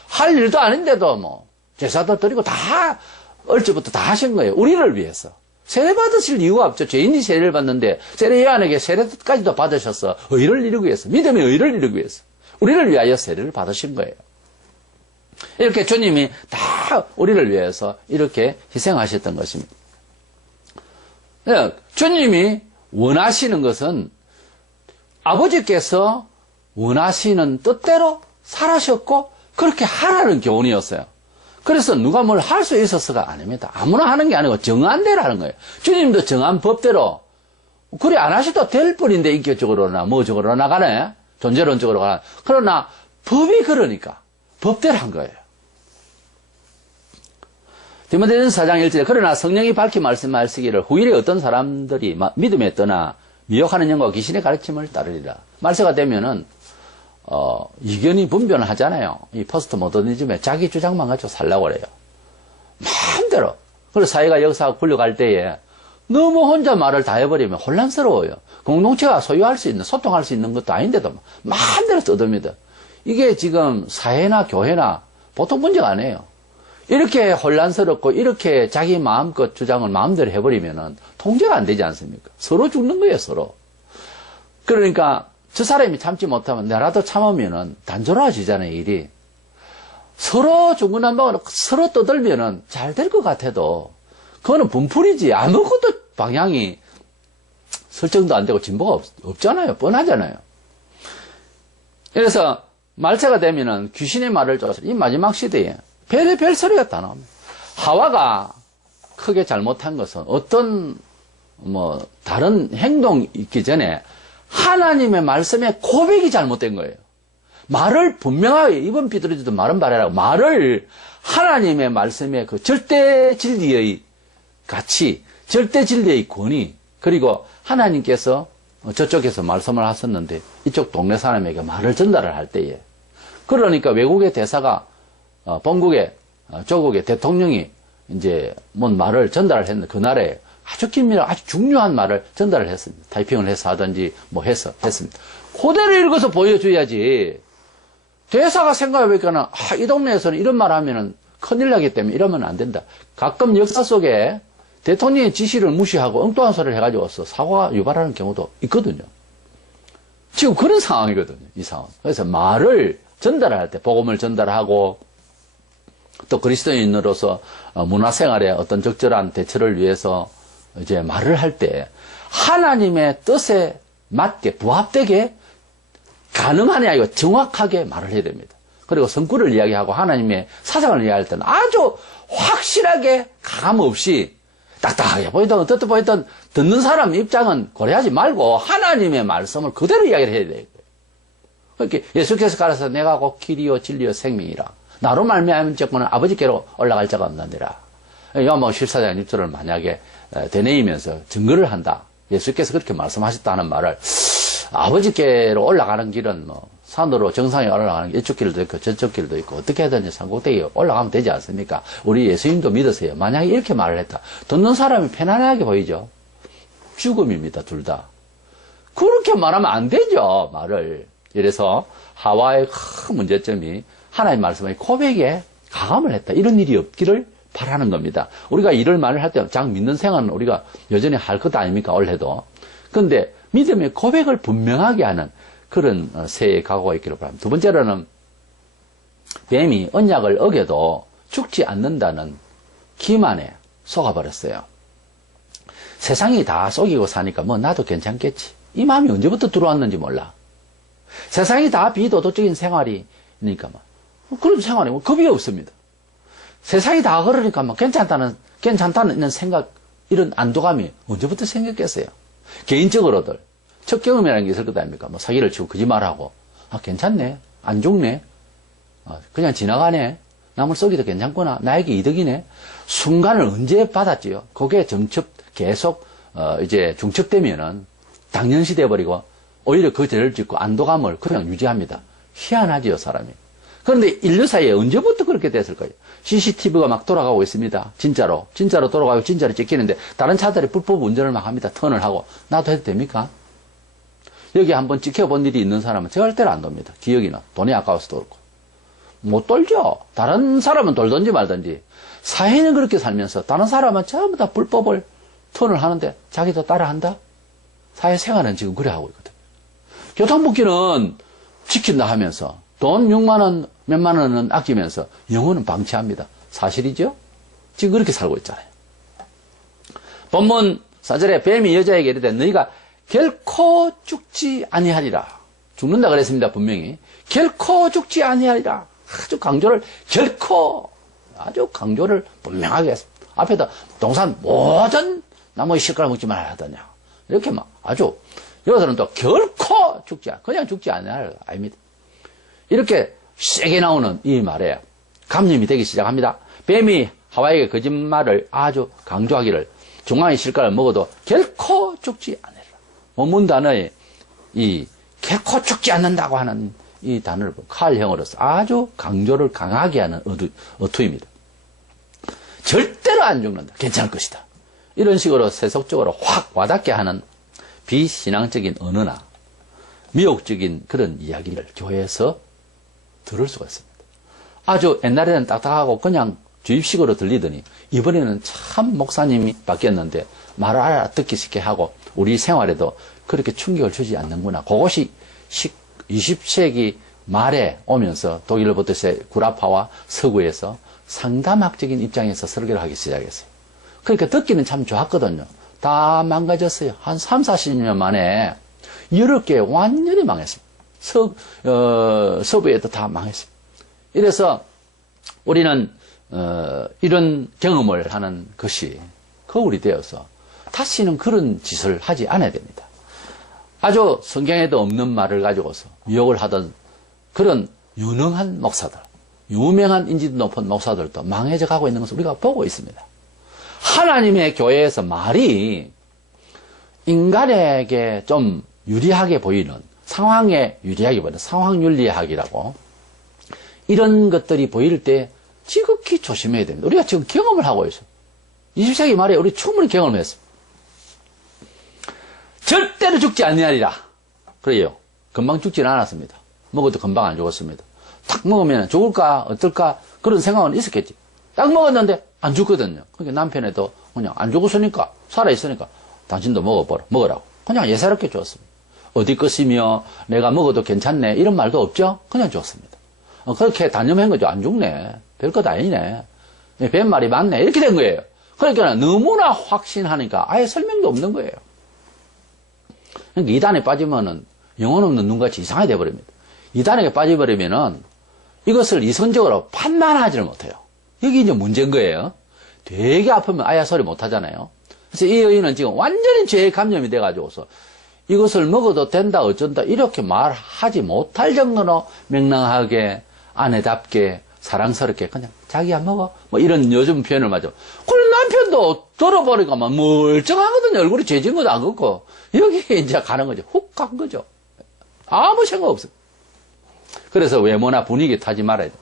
할 일도 아닌데도 뭐 제사도 드리고 다 얼추부터 다 하신 거예요. 우리를 위해서. 세례 받으실 이유가 없죠. 죄인이 세례를 받는데 세례 요한에게 세례까지도 받으셔서 의를 이루기 위해서, 믿음의 의를 이루기 위해서 우리를 위하여 세례를 받으신 거예요. 이렇게 주님이 다 우리를 위해서 이렇게 희생하셨던 것입니다. 주님이 원하시는 것은 아버지께서 원하시는 뜻대로 살아셨고 그렇게 하라는 교훈이었어요. 그래서 누가 뭘 할 수 있었어가 아닙니다. 아무나 하는 게 아니고 정한 대로 하는 거예요. 주님도 정한 법대로 그래 안 하셔도 될 뿐인데 인격적으로나 뭐적으로나 간에 존재론적으로 가나 그러나 법이 그러니까 법대로 한 거예요. 디모데전서 4장 1절에 그러나 성령이 밝히 말씀하시기를 후일에 어떤 사람들이 믿음에 떠나 미혹하는 영과 귀신의 가르침을 따르리라. 말세가 되면은 이견이 분변을 하잖아요. 이 포스트 모더니즘에 자기 주장만 가지고 살라고 그래요. 마음대로. 그리고 사회가 역사가 굴러갈 때에 너무 혼자 말을 다 해버리면 혼란스러워요. 공동체가 소유할 수 있는, 소통할 수 있는 것도 아닌데도 마음대로 떠듭니다. 이게 지금 사회나 교회나 보통 문제가 아니에요. 이렇게 혼란스럽고 이렇게 자기 마음껏 주장을 마음대로 해버리면은 통제가 안 되지 않습니까? 서로 죽는 거예요, 서로. 그러니까 저 사람이 참지 못하면 나라도 참으면은 단조로워지잖아요, 일이. 서로 중구난방으로 서로 떠들면은 잘 될 것 같아도 그거는 분풀이지 아무것도 방향이 설정도 안 되고 진보가 없잖아요. 뻔하잖아요. 그래서 말세가 되면은 귀신의 말을 쫓아 이 마지막 시대에 별의별 소리가 다 나옵니다. 하와가 크게 잘못한 것은 어떤 다른 행동이 있기 전에 하나님의 말씀에 고백이 잘못된 거예요. 말을 분명하게 이번 비둘기도 말은 바래라고 말을 하나님의 말씀에 그 절대 진리의 가치, 절대 진리의 권위 그리고 하나님께서 저쪽에서 말씀을 하셨는데 이쪽 동네 사람에게 말을 전달을 할 때에 그러니까 외국의 대사가 본국의 조국의 대통령이 이제 뭔 말을 전달을 했는데 그날에 아주 긴밀하고 아주 중요한 말을 전달을 했습니다. 타이핑을 해서 하든지 뭐 해서 했습니다. 그대로 읽어서 보여줘야지. 대사가 생각해보니까는 이 동네에서는 이런 말 하면은 큰일 나기 때문에 이러면 안 된다. 가끔 역사 속에 대통령의 지시를 무시하고 엉뚱한 소리를 해가지고서 사고가 유발하는 경우도 있거든요. 지금 그런 상황이거든요. 이 상황. 그래서 말을 전달할 때 복음을 전달하고 또 그리스도인으로서 문화생활에 어떤 적절한 대처를 위해서 이제 말을 할 때 하나님의 뜻에 맞게 부합되게 가능하냐 이거 정확하게 말을 해야 됩니다. 그리고 성구를 이야기하고 하나님의 사상을 이야기할 때는 아주 확실하게 감 없이 딱딱하게 보이든 어떻든 보이든 듣는 사람 입장은 고려하지 말고 하나님의 말씀을 그대로 이야기를 해야 돼요. 그렇게 예수께서 가라사 내가 곧 길이요 진리요 생명이라 나로 말미암은 자꾸는 아버지께로 올라갈 자가 없느니라. 요한복음 14장 6절을 만약에 되뇌이면서 증거를 한다. 예수께서 그렇게 말씀하셨다는 말을 아버지께로 올라가는 길은 산으로 정상에 올라가는 이쪽 길도 있고 저쪽 길도 있고 어떻게 하든지 산꼭대기에 올라가면 되지 않습니까? 우리 예수님도 믿으세요. 만약에 이렇게 말을 했다. 듣는 사람이 편안하게 보이죠? 죽음입니다. 둘 다. 그렇게 말하면 안 되죠. 말을. 이래서 하와의 큰 문제점이 하나님 말씀의 고백에 가감을 했다. 이런 일이 없기를 바라는 겁니다. 우리가 일을 말을 할 때 장 믿는 생활은 우리가 여전히 할 것 아닙니까? 올해도. 그런데 믿음의 고백을 분명하게 하는 그런 새해의 각오가 있기를 바랍니다. 두 번째로는 뱀이 언약을 어겨도 죽지 않는다는 기만에 속아버렸어요. 세상이 다 속이고 사니까 뭐 나도 괜찮겠지. 이 마음이 언제부터 들어왔는지 몰라. 세상이 다 비도덕적인 생활이니까 그런 생활이 겁이 없습니다. 세상이 다 그러니까 괜찮다는 생각, 이런 안도감이 언제부터 생겼겠어요. 개인적으로들 첫 경험이라는 게 있을 것 아닙니까? 사기를 치고 거짓말하고 괜찮네, 안 죽네, 그냥 지나가네, 남을 쏘기도 괜찮구나, 나에게 이득이네. 순간을 언제 받았지요? 그게 계속 이제 중첩되면은 당연시 돼버리고 오히려 그 죄를 짓고 안도감을 그냥 유지합니다. 희한하지요, 사람이. 그런데 인류 사이에 언제부터 그렇게 됐을까요? CCTV가 막 돌아가고 있습니다. 진짜로 돌아가고 진짜로 찍히는데 다른 차들이 불법 운전을 막 합니다. 턴을 하고. 나도 해도 됩니까? 여기 한번 지켜본 일이 있는 사람은 절대로 안 돕니다. 기억이나 돈이 아까워서 돌고. 못 돌죠. 다른 사람은 돌든지 말든지. 사회는 그렇게 살면서 다른 사람은 전부 다 불법을 턴을 하는데 자기도 따라한다? 사회생활은 지금 그래 하고 있거든요. 교통법규는 지킨다 하면서 돈 6만 원, 몇만 원은 아끼면서 영혼은 방치합니다. 사실이죠? 지금 그렇게 살고 있잖아요. 본문 4절에 뱀이 여자에게 이르되 너희가 결코 죽지 아니하리라. 죽는다 그랬습니다. 분명히. 결코 죽지 아니하리라. 아주 강조를 분명하게 했습니다. 앞에다 동산 모든 나무의 실과를 먹지 말아야 하더냐. 이렇게 아주 여기서는 또 결코 그냥 죽지 아니하리라. 아닙니다. 이렇게 세게 나오는 이 말에 감염이 되기 시작합니다. 뱀이 하와에게 거짓말을 아주 강조하기를 중앙의 실과를 먹어도 결코 죽지 않으리라. 원문 단어에 이 결코 죽지 않는다고 하는 이 단어를 칼형으로서 아주 강조를 강하게 하는 어투입니다. 절대로 안 죽는다. 괜찮을 것이다. 이런 식으로 세속적으로 확 와닿게 하는 비신앙적인 언어나 미혹적인 그런 이야기를 교회에서 들을 수가 있습니다. 아주 옛날에는 딱딱하고 그냥 주입식으로 들리더니 이번에는 참 목사님이 바뀌었는데 말을 알아듣기 쉽게 하고 우리 생활에도 그렇게 충격을 주지 않는구나. 그것이 20세기 말에 오면서 독일로부터 구라파와 서구에서 상담학적인 입장에서 설교를 하기 시작했어요. 그러니까 듣기는 참 좋았거든요. 다 망가졌어요. 한 3, 40년 만에 유럽계 완전히 망했습니다. 서부에도 다 망했습니다. 이래서 우리는 이런 경험을 하는 것이 거울이 되어서 다시는 그런 짓을 하지 않아야 됩니다. 아주 성경에도 없는 말을 가지고서 미혹을 하던 그런 유능한 목사들, 유명한 인지도 높은 목사들도 망해져 가고 있는 것을 우리가 보고 있습니다. 하나님의 교회에서 말이 인간에게 좀 유리하게 보이는, 상황에 유리하게 보이는 상황윤리학이라고, 이런 것들이 보일 때 지극히 조심해야 됩니다. 우리가 지금 경험을 하고 있어요. 20세기 말에 우리 충분히 경험을 했습니다. 절대로 죽지 아니하리라. 그래요. 금방 죽지는 않았습니다. 먹어도 금방 안 죽었습니다. 딱 먹으면 죽을까 어떨까 그런 생각은 있었겠지. 딱 먹었는데 안 죽거든요. 그러니까 남편에도 그냥 안 죽었으니까, 살아있으니까 당신도 먹으라고 그냥 예사롭게 줬습니다. 어디 것이며 내가 먹어도 괜찮네 이런 말도 없죠. 그냥 줬습니다. 그렇게 단념한 거죠. 안 죽네, 별것 아니네, 뱀말이 맞네, 이렇게 된 거예요. 그러니까 너무나 확신하니까 아예 설명도 없는 거예요. 그러니까 이단에 빠지면은 영혼 없는 눈같이 이상하게 돼버립니다. 이단에게 빠져버리면은 이것을 이성적으로 판단하지를 못해요. 여기 이제 문제인 거예요. 되게 아프면 아야 소리 못 하잖아요. 그래서 이 여인은 지금 완전히 죄에 감염이 돼가지고서 이것을 먹어도 된다 어쩐다 이렇게 말하지 못할 정도로 명랑하게 아내답게 사랑스럽게 그냥 자기야 먹어 뭐 이런 요즘 표현을 맞아. 그럼 남편도 들어보니까 막 멀쩡하거든요. 얼굴이 죄진 것도 안 걷고 여기에 이제 가는 거죠. 훅 간 거죠. 아무 생각 없어요. 그래서 외모나 분위기 타지 말아야 돼.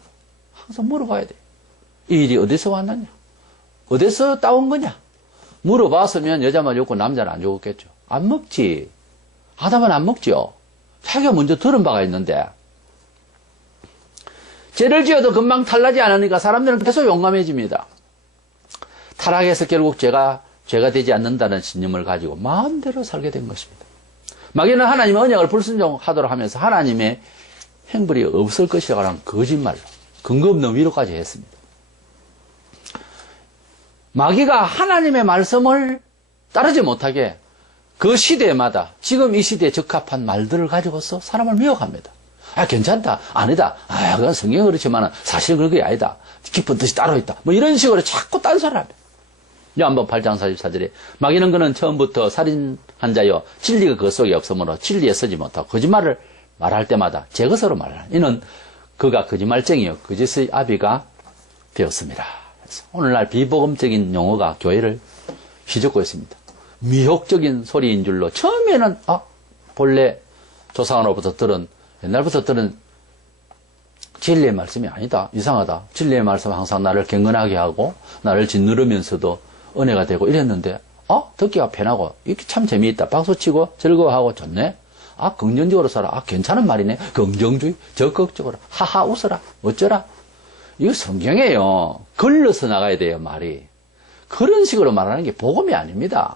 항상 물어봐야 돼. 이 일이 어디서 왔느냐, 어디서 따온 거냐. 물어봤으면 여자만 죽고 남자는 안 죽었겠죠. 안 먹지. 아담은 안 먹죠. 자기가 먼저 들은 바가 있는데 죄를 지어도 금방 탈나지 않으니까 사람들은 계속 용감해집니다. 타락해서 결국 죄가 되지 않는다는 신념을 가지고 마음대로 살게 된 것입니다. 마귀는 하나님의 언약을 불순종하도록 하면서 하나님의 행벌이 없을 것이라고 하는 거짓말로 근거 없는 위로까지 했습니다. 마귀가 하나님의 말씀을 따르지 못하게 그 시대마다 지금 이 시대에 적합한 말들을 가지고서 사람을 미혹합니다. 아, 괜찮다. 아니다. 아, 그건 성경은 그렇지만 사실 그게 아니다. 깊은 뜻이 따로 있다. 뭐 이런 식으로 자꾸 딴소리를 합니다. 요한복음 8장 44절에 마귀는 그는 처음부터 살인한 자여 진리가 그 속에 없으므로 진리에 서지 못하고 거짓말을 말할 때마다 제 것으로 말하라. 이는 그가 거짓말쟁이요 거짓의 아비가 되었습니다. 그래서 오늘날 비복음적인 용어가 교회를 휘젓고 있습니다. 미혹적인 소리인 줄로 처음에는 본래 조상으로부터 들은 옛날부터 들은 진리의 말씀이 아니다. 이상하다. 진리의 말씀은 항상 나를 경건하게 하고 나를 짓누르면서도 은혜가 되고 이랬는데 듣기가 편하고 이게 참 재미있다. 박수치고 즐거워하고 좋네. 긍정적으로 살아. 괜찮은 말이네. 긍정주의, 적극적으로. 하하 웃어라. 어쩌라. 이거 성경이에요. 걸러서 나가야 돼요, 말이. 그런 식으로 말하는 게 복음이 아닙니다.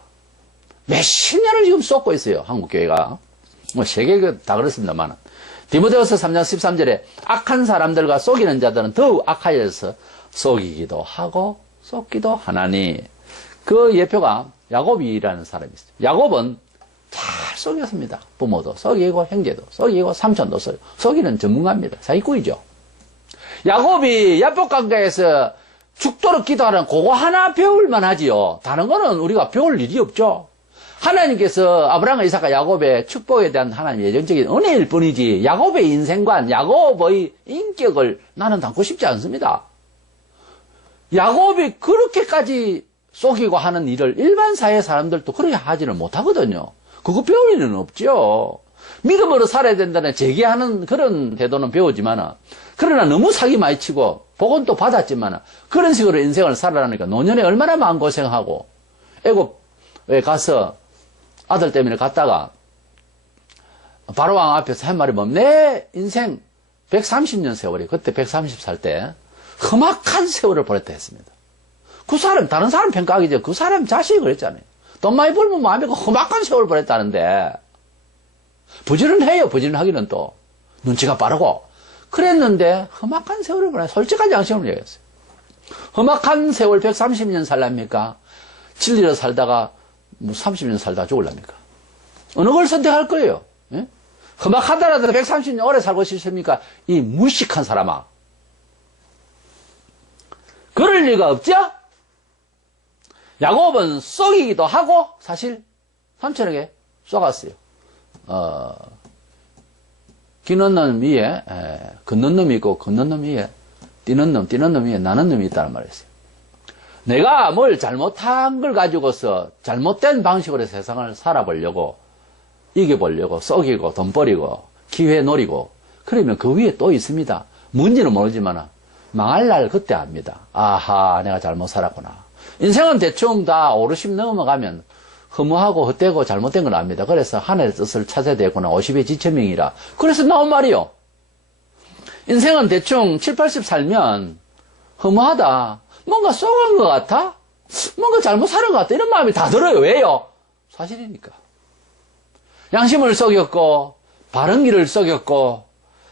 몇십 년을 지금 쏟고 있어요, 한국교회가. 뭐 세계가 다 그렇습니다만. 디모데후서 3장 13절에 악한 사람들과 속이는 자들은 더욱 악하여서 속이기도 하고 속기도 하나니. 그 예표가 야곱이라는 사람이 있어요. 야곱은 잘 속였습니다. 부모도 속이고 형제도 속이고 삼촌도 속이는 전문가입니다. 사기꾼이죠. 야곱이 야복강가에서 죽도록 기도하는 그거 하나 배울만 하지요. 다른 거는 우리가 배울 일이 없죠. 하나님께서 아브라함과 이삭과 야곱의 축복에 대한 하나님의 예정적인 은혜일 뿐이지 야곱의 인생관, 야곱의 인격을 나는 담고 싶지 않습니다. 야곱이 그렇게까지 속이고 하는 일을 일반 사회 사람들도 그렇게 하지는 못하거든요. 그거 배울 일은 없죠. 믿음으로 살아야 된다는 제기하는 그런 태도는 배우지만 그러나 너무 사기 많이 치고 복은 또 받았지만 그런 식으로 인생을 살아가니까 노년에 얼마나 마음고생하고 애굽에 가서 아들 때문에 갔다가 바로왕 앞에서 한 말이 뭐냐면 내 인생 130년 세월이 그때 130살 때 험악한 세월을 보냈다 했습니다. 그 사람 다른 사람 평가하기죠. 그 사람 자식이 그랬잖아요. 돈 많이 벌면 마음에 험악한 세월을 보냈다는데 부지런해요. 부지런하기는 또 눈치가 빠르고 그랬는데 험악한 세월을 보내 솔직한 양심을 얘기했어요. 험악한 세월 130년 살랍니까? 진리로 살다가 뭐 30년 살다 죽을랍니까? 어느 걸 선택할 거예요? 예? 험악하더라도 130년 오래 살고 싶습니까? 이 무식한 사람아. 그럴 리가 없죠? 야곱은 썩이기도 하고 사실 삼촌에게 쏘갔어요. 기는 놈 위에 걷는 놈이 있고 걷는 놈 위에 뛰는 놈 위에 나는 놈이 있다는 말이었어요. 내가 뭘 잘못한 걸 가지고서 잘못된 방식으로 세상을 살아보려고 이겨보려고 썩이고 돈 버리고 기회 노리고 그러면 그 위에 또 있습니다. 뭔지는 모르지만 망할 날 그때 압니다. 아하 내가 잘못 살았구나. 인생은 대충 다 50 넘어가면 허무하고 헛되고 잘못된 걸 압니다. 그래서 하늘의 뜻을 찾아야 되구나. 50의 지천명이라. 그래서 나온 말이요. 인생은 대충 7, 80 살면 허무하다. 뭔가 썩은 것 같아? 뭔가 잘못 사는 것 같다. 이런 마음이 다 들어요. 왜요? 사실이니까. 양심을 썩였고 바른 길을 썩였고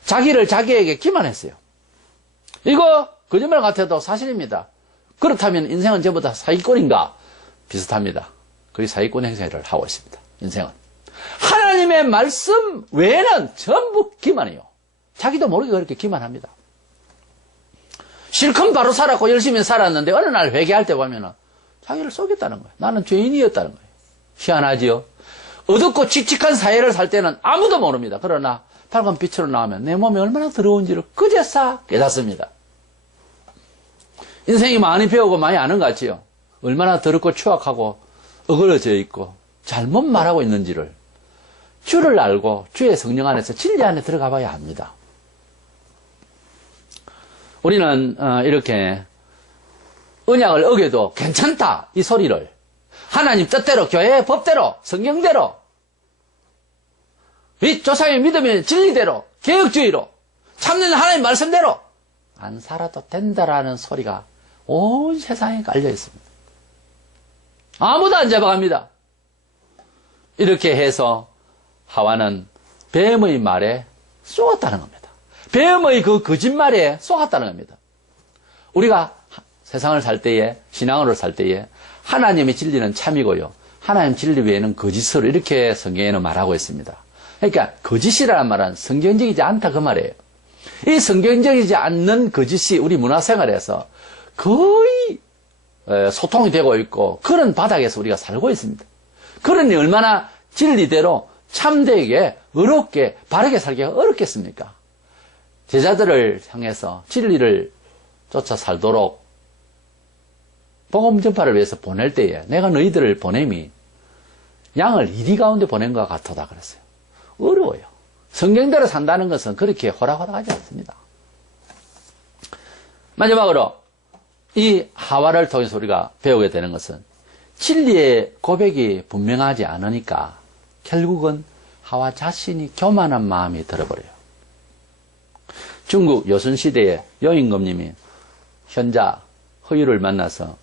자기를 자기에게 기만했어요. 이거 거짓말 같아도 사실입니다. 그렇다면 인생은 전부 다 사기꾼인가? 비슷합니다. 거의 사기꾼 행세를 하고 있습니다. 인생은. 하나님의 말씀 외에는 전부 기만이에요. 자기도 모르게 그렇게 기만합니다. 실컷 바로 살았고 열심히 살았는데 어느 날 회개할 때 보면 자기를 속였다는 거예요. 나는 죄인이었다는 거예요. 희한하지요? 어둡고 칙칙한 사회를 살 때는 아무도 모릅니다. 그러나 밝은 빛으로 나오면 내 몸이 얼마나 더러운지를 그제서 깨닫습니다. 인생이 많이 배우고 많이 아는 것 같지요? 얼마나 더럽고 추악하고 어그러져 있고 잘못 말하고 있는지를 주를 알고 주의 성령 안에서 진리 안에 들어가 봐야 합니다. 우리는 이렇게 언약을 어겨도 괜찮다 이 소리를 하나님 뜻대로 교회의 법대로 성경대로 이 조상의 믿음의 진리대로 개혁주의로 참는 하나님 말씀대로 안 살아도 된다라는 소리가 온 세상에 깔려 있습니다. 아무도 안 잡아갑니다. 이렇게 해서 하와는 뱀의 말에 속았다는 겁니다. 뱀의 그 거짓말에 속았다는 겁니다. 우리가 세상을 살 때에, 신앙으로 살 때에 하나님의 진리는 참이고요, 하나님 진리 외에는 거짓으로, 이렇게 성경에는 말하고 있습니다. 그러니까 거짓이라는 말은 성경적이지 않다, 그 말이에요. 이 성경적이지 않는 거짓이 우리 문화생활에서 거의 소통이 되고 있고, 그런 바닥에서 우리가 살고 있습니다. 그러니 얼마나 진리대로 참되게, 어렵게, 바르게 살기가 어렵겠습니까? 제자들을 향해서 진리를 쫓아 살도록 복음 전파를 위해서 보낼 때에 내가 너희들을 보냄이 양을 이리 가운데 보낸 것 같다 그랬어요. 어려워요. 성경대로 산다는 것은 그렇게 호락호락하지 않습니다. 마지막으로 이 하와를 통해서 우리가 배우게 되는 것은 진리의 고백이 분명하지 않으니까 결국은 하와 자신이 교만한 마음이 들어버려요. 중국 요순시대의 여임금님이 현자 허유를 만나서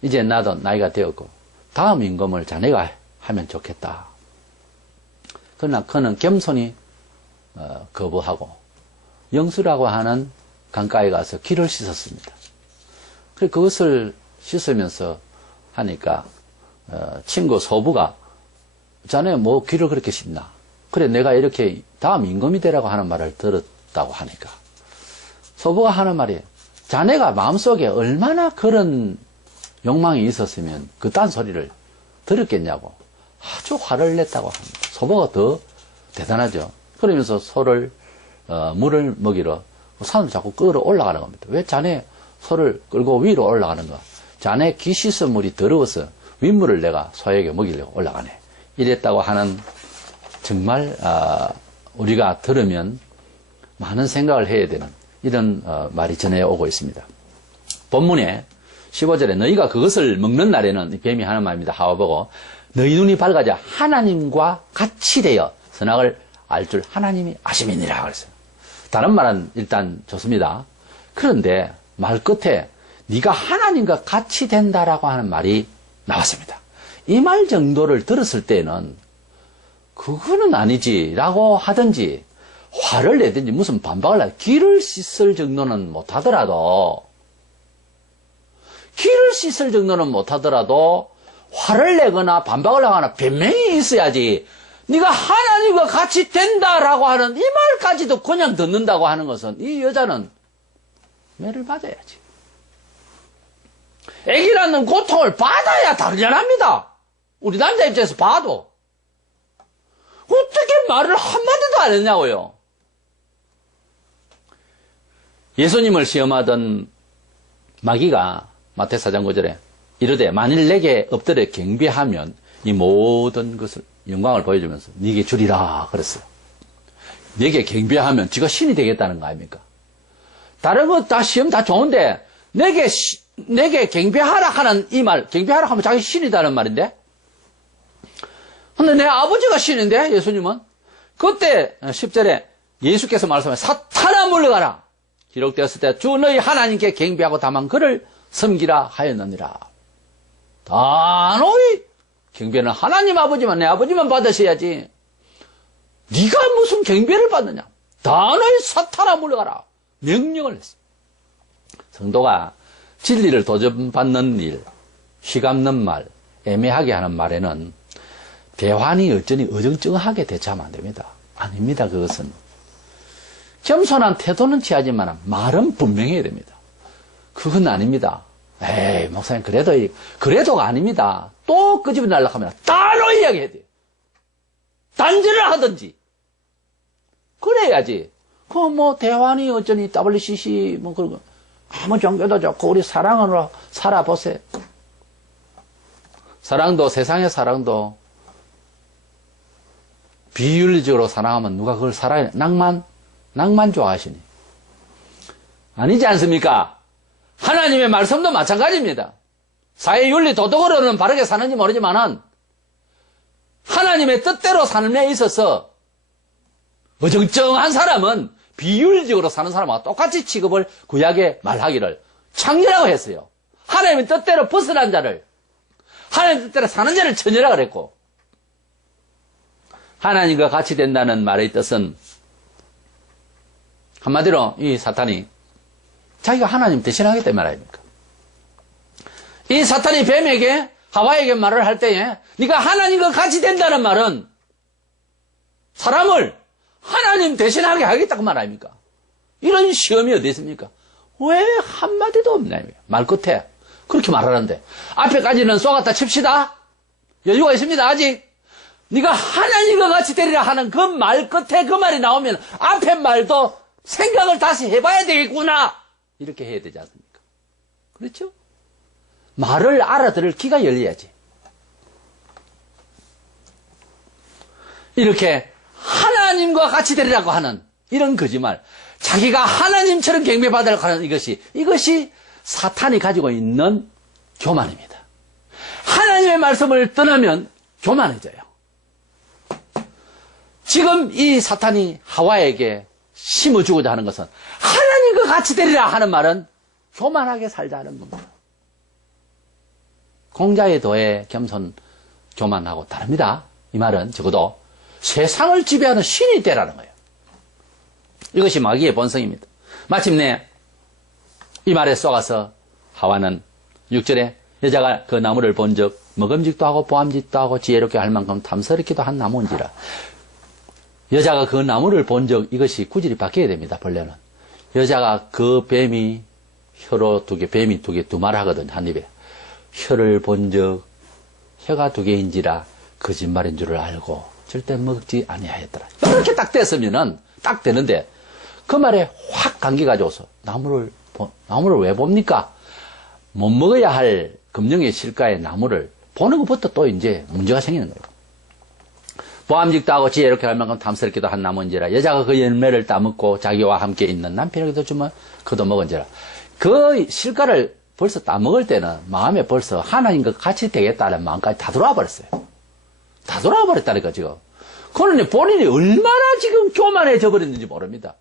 이제 나도 나이가 되었고 다음 임금을 자네가 하면 좋겠다. 그러나 그는 겸손히 거부하고 영수라고 하는 강가에 가서 기를 씻었습니다. 그것을 씻으면서 하니까 친구 소부가 자네 뭐 귀를 그렇게 씻나? 그래 내가 이렇게 다음 임금이 되라고 하는 말을 들었다고 하니까 소부가 하는 말이 자네가 마음속에 얼마나 그런 욕망이 있었으면 그딴 소리를 들었겠냐고 아주 화를 냈다고 합니다. 소부가 더 대단하죠. 그러면서 소를 물을 먹이러 산을 자꾸 끌어 올라가는 겁니다. 왜 자네 소를 끌고 위로 올라가는 거야? 자네 기 씻은 물이 더러워서 윗물을 내가 소에게 먹이려고 올라가네. 이랬다고 하는, 정말 우리가 들으면 많은 생각을 해야 되는 이런 말이 전해오고 있습니다. 본문에 15절에 너희가 그것을 먹는 날에는, 뱀이 하는 말입니다. 하와 보고 너희 눈이 밝아져 하나님과 같이 되어 선악을 알 줄 하나님이 아심이니라 그랬어요. 다른 말은 일단 좋습니다. 그런데 말 끝에 네가 하나님과 같이 된다라고 하는 말이 나왔습니다. 이 말 정도를 들었을 때는 그거는 아니지라고 하든지 화를 내든지 무슨 반박을 하든지 귀를 씻을 정도는 못하더라도 화를 내거나 반박을 하거나 변명이 있어야지. 네가 하나님과 같이 된다라고 하는 이 말까지도 그냥 듣는다고 하는 것은 이 여자는 매를 맞아야지. 아기 낳는 고통을 받아야 당연합니다. 우리 남자 입장에서 봐도. 어떻게 말을 한마디도 안 했냐고요. 예수님을 시험하던 마귀가 마태 4장 9절에 이르되 만일 내게 엎드려 경배하면 이 모든 것을 영광을 보여주면서 네게 주리라 그랬어요. 네게 경배하면 지가 신이 되겠다는 거 아닙니까? 다른 거 다 시험 다 좋은데 내게 경배하라 하는 이 말, 경배하라 하면 자기 신이다는 말인데, 근데 내 아버지가 신인데 예수님은 그때 10절에 예수께서 말씀하신 사탄아 물러가라 기록되었을 때 주 너희 하나님께 경배하고 다만 그를 섬기라 하였느니라. 단호히 경배는 하나님 아버지만, 내 아버지만 받으셔야지. 네가 무슨 경배를 받느냐. 단호히 사탄아 물러가라 명령을 했어. 성도가 진리를 도전받는 일, 휘감는 말, 애매하게 하는 말에는 대환이 여전히 어정쩡하게 대처하면 안 됩니다. 아닙니다. 그것은 겸손한 태도는 취하지만 말은 분명해야 됩니다. 그건 아닙니다. 에이 목사님 그래도가 아닙니다. 또 그 집에 날락하면 따로 이야기해야 돼요. 단절을 하든지 그래야지. 뭐 대환이 어쩌니 WCC 뭐 그런 거 아무 종교도 좋고 우리 사랑으로 살아보세요. 사랑도, 세상의 사랑도 비윤리적으로 사랑하면 누가 그걸 사랑해? 낭만 좋아하시니? 아니지 않습니까? 하나님의 말씀도 마찬가지입니다. 사회윤리 도덕으로는 바르게 사는지 모르지만은 하나님의 뜻대로 삶에 있어서 어정쩡한 사람은 비윤리적으로 사는 사람하고 똑같이 취급을 구약에 말하기를 창녀라고 했어요. 하나님의 뜻대로 벗어난 자를, 하나님의 뜻대로 사는 자를 처녀라 그랬고, 하나님과 같이 된다는 말의 뜻은 한마디로 이 사탄이 자기가 하나님 대신하겠다는 말 아닙니까? 이 사탄이 뱀에게, 하와에게 말을 할 때에 네가 하나님과 같이 된다는 말은 사람을 하나님 대신하게 하겠다고 말 아닙니까? 이런 시험이 어디 있습니까? 왜 한마디도 없나? 말 끝에 그렇게 말하는데 앞에까지는 쏘갔다 칩시다. 여유가 있습니다. 아직 네가 하나님과 같이 되리라 하는 그 말 끝에 그 말이 나오면 앞에 말도 생각을 다시 해봐야 되겠구나, 이렇게 해야 되지 않습니까? 그렇죠? 말을 알아들을 귀가 열려야지. 이렇게 하나님과 같이 되리라고 하는 이런 거짓말, 자기가 하나님처럼 경배받으려고 하는 이것이 사탄이 가지고 있는 교만입니다. 하나님의 말씀을 떠나면 교만해져요. 지금 이 사탄이 하와에게 심어주고자 하는 것은 하나님과 같이 되리라 하는 말은 교만하게 살자 하는 겁니다. 공자의 도의 겸손, 교만하고 다릅니다. 이 말은 적어도 세상을 지배하는 신이 되라는 거예요. 이것이 마귀의 본성입니다. 마침내 이 말에 쏘아서 하와는 6절에 여자가 그 나무를 본즉 먹음직도 하고 보암직도 하고 지혜롭게 할 만큼 탐스럽기도 한 나무인지라. 여자가 그 나무를 본즉, 이것이 구질이 바뀌어야 됩니다. 본래는 여자가 그 뱀이 혀로 두 개, 뱀이 두 개, 두 말 하거든요. 한 입에. 혀를 본즉 혀가 두 개인지라 거짓말인 줄을 알고 절대 먹지 아니하였더라. 이렇게 딱 됐으면은 딱 되는데 그 말에 확 감기 가져와서 나무를 왜 봅니까? 못 먹어야 할 금령의 실과의 나무를 보는 것부터 또 이제 문제가 생기는 거예요. 보암직도 하고 지혜롭게 할 만큼 탐스럽기도 한 나무인지라. 여자가 그 열매를 따먹고 자기와 함께 있는 남편에게도 주면 그도 먹은지라. 그 실과를 벌써 따먹을 때는 마음에 벌써 하나님과 같이 되겠다는 마음까지 다 들어와 버렸어요. 다 들어와 버렸다니까 지금. 그러니 본인이 얼마나 지금 교만해져 버렸는지 모릅니다.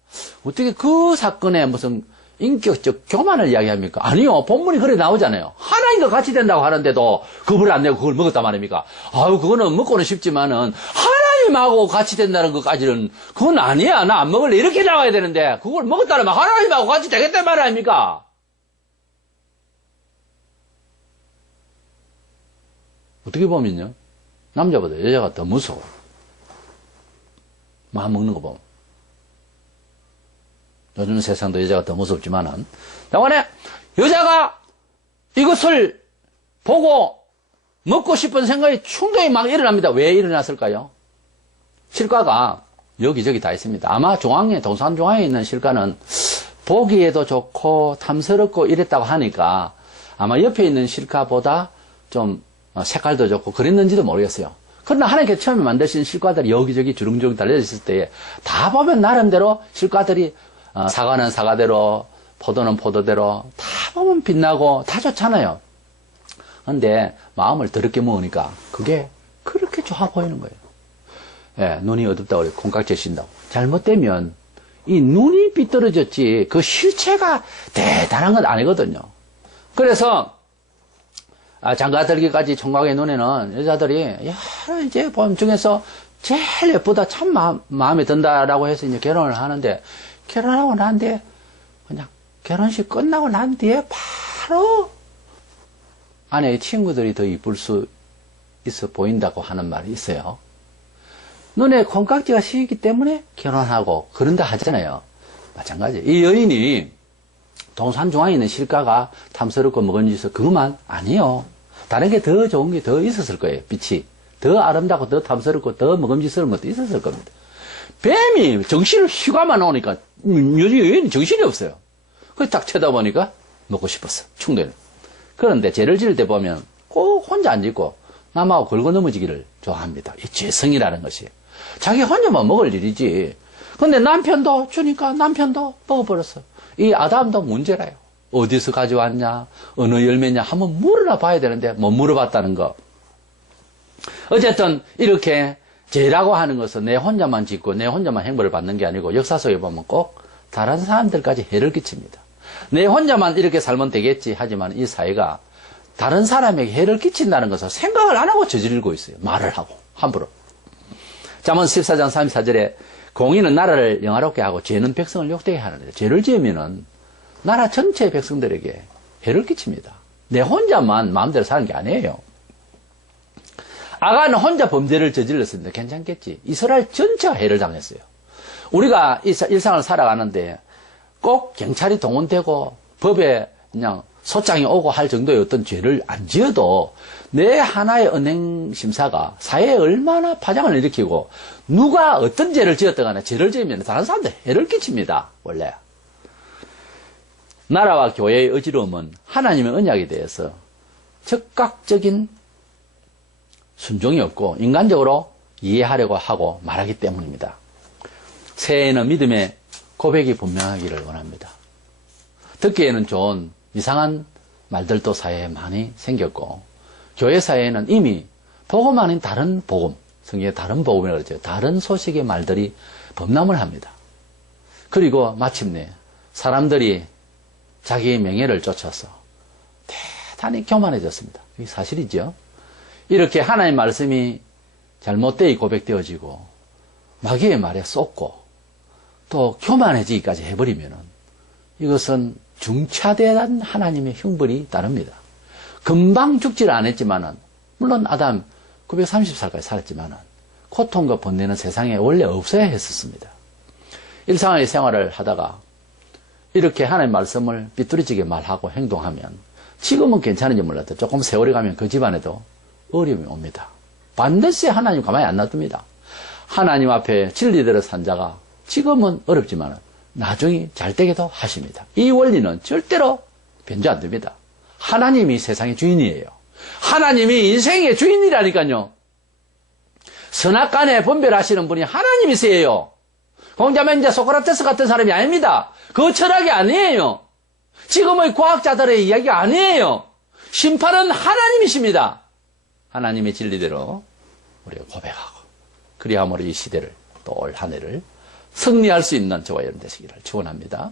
어떻게 그 사건에 무슨 인격적 교만을 이야기합니까? 아니요. 본문이 그래 나오잖아요. 하나님과 같이 된다고 하는데도 겁을 안 내고 그걸 먹었단 말입니까? 아유, 그거는 먹고는 쉽지만은 하나님하고 같이 된다는 것까지는 그건 아니야. 나 안 먹을래. 이렇게 나와야 되는데 그걸 먹었다면 하나님하고 같이 되겠다는 말 아닙니까? 어떻게 보면요, 남자보다 여자가 더 무서워. 마음 먹는 거 보면. 요즘 세상도 여자가 더 무섭지만은, 당연히 여자가 이것을 보고 먹고 싶은 생각이 충동이 막 일어납니다. 왜 일어났을까요? 실과가 여기저기 다 있습니다. 아마 동산 중앙에 있는 실과는 보기에도 좋고 탐스럽고 이랬다고 하니까 아마 옆에 있는 실과보다 좀 색깔도 좋고 그랬는지도 모르겠어요. 그러나 하나님께서 처음에 만드신 실과들이 여기저기 주렁주렁 달려져 있을 때에 다 보면 나름대로 실과들이 사과는 사과대로, 포도는 포도대로 다 보면 빛나고 다 좋잖아요. 근데 마음을 더럽게 먹으니까 그게 그렇게 좋아 보이는 거예요. 예, 눈이 어둡다고 그래, 콩깍지 씌인다고. 잘못되면 이 눈이 삐뚤어졌지 그 실체가 대단한 건 아니거든요. 그래서 장가들기까지 총각의 눈에는 여자들이 여러 이제 봄 중에서 제일 예쁘다, 참 마음에 든다라고 해서 이제 결혼을 하는데, 결혼하고 난 뒤에 그냥 결혼식 끝나고 난 뒤에 바로 아내의 친구들이 더 이쁠 수 있어 보인다고 하는 말이 있어요. 눈에 콩깍지가 씌이기 때문에 결혼하고 그런다 하잖아요. 마찬가지. 이 여인이 동산 중앙에 있는 실과가 탐스럽고 먹은지서 그것만 아니에요. 다른 게 더 좋은 게 더 있었을 거예요. 빛이 더 아름답고 더 탐스럽고 더 먹음직스러운 것도 있었을 겁니다. 뱀이 정신을 휘감아 놓으니까 요즘 여인이 정신이 없어요. 그래서 딱 쳐다보니까 먹고 싶었어. 충동을. 그런데 죄를 지을 때 보면 꼭 혼자 안 짓고 남하고 걸고 넘어지기를 좋아합니다. 이 죄성이라는 것이. 자기 혼자만 먹을 일이지. 근데 남편도 주니까 남편도 먹어버렸어. 이 아담도 문제라요. 어디서 가져왔냐, 어느 열매냐 한번 물어나 봐야 되는데 못 물어봤다는 거. 어쨌든 이렇게 죄라고 하는 것은 내 혼자만 짓고 내 혼자만 행벌을 받는 게 아니고 역사 속에 보면 꼭 다른 사람들까지 해를 끼칩니다. 내 혼자만 이렇게 살면 되겠지 하지만 이 사회가 다른 사람에게 해를 끼친다는 것을 생각을 안 하고 저지르고 있어요. 말을 하고 함부로. 잠언 14장 34절에 공의는 나라를 영화롭게 하고 죄는 백성을 욕되게 하는데, 죄를 지으면은 나라 전체 백성들에게 해를 끼칩니다. 내 혼자만 마음대로 사는 게 아니에요. 아가는 혼자 범죄를 저질렀습니다. 괜찮겠지. 이스라엘 전체가 해를 당했어요. 우리가 일상을 살아가는데 꼭 경찰이 동원되고 법에 그냥 소장이 오고 할 정도의 어떤 죄를 안 지어도 내 하나의 은행 심사가 사회에 얼마나 파장을 일으키고 누가 어떤 죄를 지었든 간에 죄를 지으면 다른 사람들 해를 끼칩니다. 원래. 나라와 교회의 어지러움은 하나님의 언약에 대해서 즉각적인 순종이 없고 인간적으로 이해하려고 하고 말하기 때문입니다. 새해에는 믿음의 고백이 분명하기를 원합니다. 듣기에는 좋은 이상한 말들도 사회에 많이 생겼고, 교회 사회에는 이미 복음 아닌 다른 복음, 성경의 다른 복음이라고 그러죠. 다른 소식의 말들이 범람을 합니다. 그리고 마침내 사람들이 자기의 명예를 쫓아서 대단히 교만해졌습니다. 이게 사실이죠. 이렇게 하나님의 말씀이 잘못되이 고백되어지고 마귀의 말에 쏟고 또 교만해지기까지 해버리면은 이것은 중차대한 하나님의 형벌이 따릅니다. 금방 죽지를 않았지만은, 물론 아담 930살까지 살았지만은 고통과 번뇌는 세상에 원래 없어야 했었습니다. 일상의 생활을 하다가 이렇게 하나님의 말씀을 삐뚤어지게 말하고 행동하면 지금은 괜찮은지 몰라도 조금 세월이 가면 그 집안에도 어려움이 옵니다. 반드시 하나님 가만히 안 놔둡니다. 하나님 앞에 진리대로 산 자가 지금은 어렵지만 나중에 잘 되게도 하십니다. 이 원리는 절대로 변조 안 됩니다. 하나님이 세상의 주인이에요. 하나님이 인생의 주인이라니까요. 선악간에 분별하시는 분이 하나님이세요. 공자면 이제 소크라테스 같은 사람이 아닙니다. 그 철학이 아니에요. 지금의 과학자들의 이야기가 아니에요. 심판은 하나님이십니다. 하나님의 진리대로 우리가 고백하고, 그리함으로 이 시대를 또 올 한 해를 승리할 수 있는 저와 여러분 되시기를 축원합니다.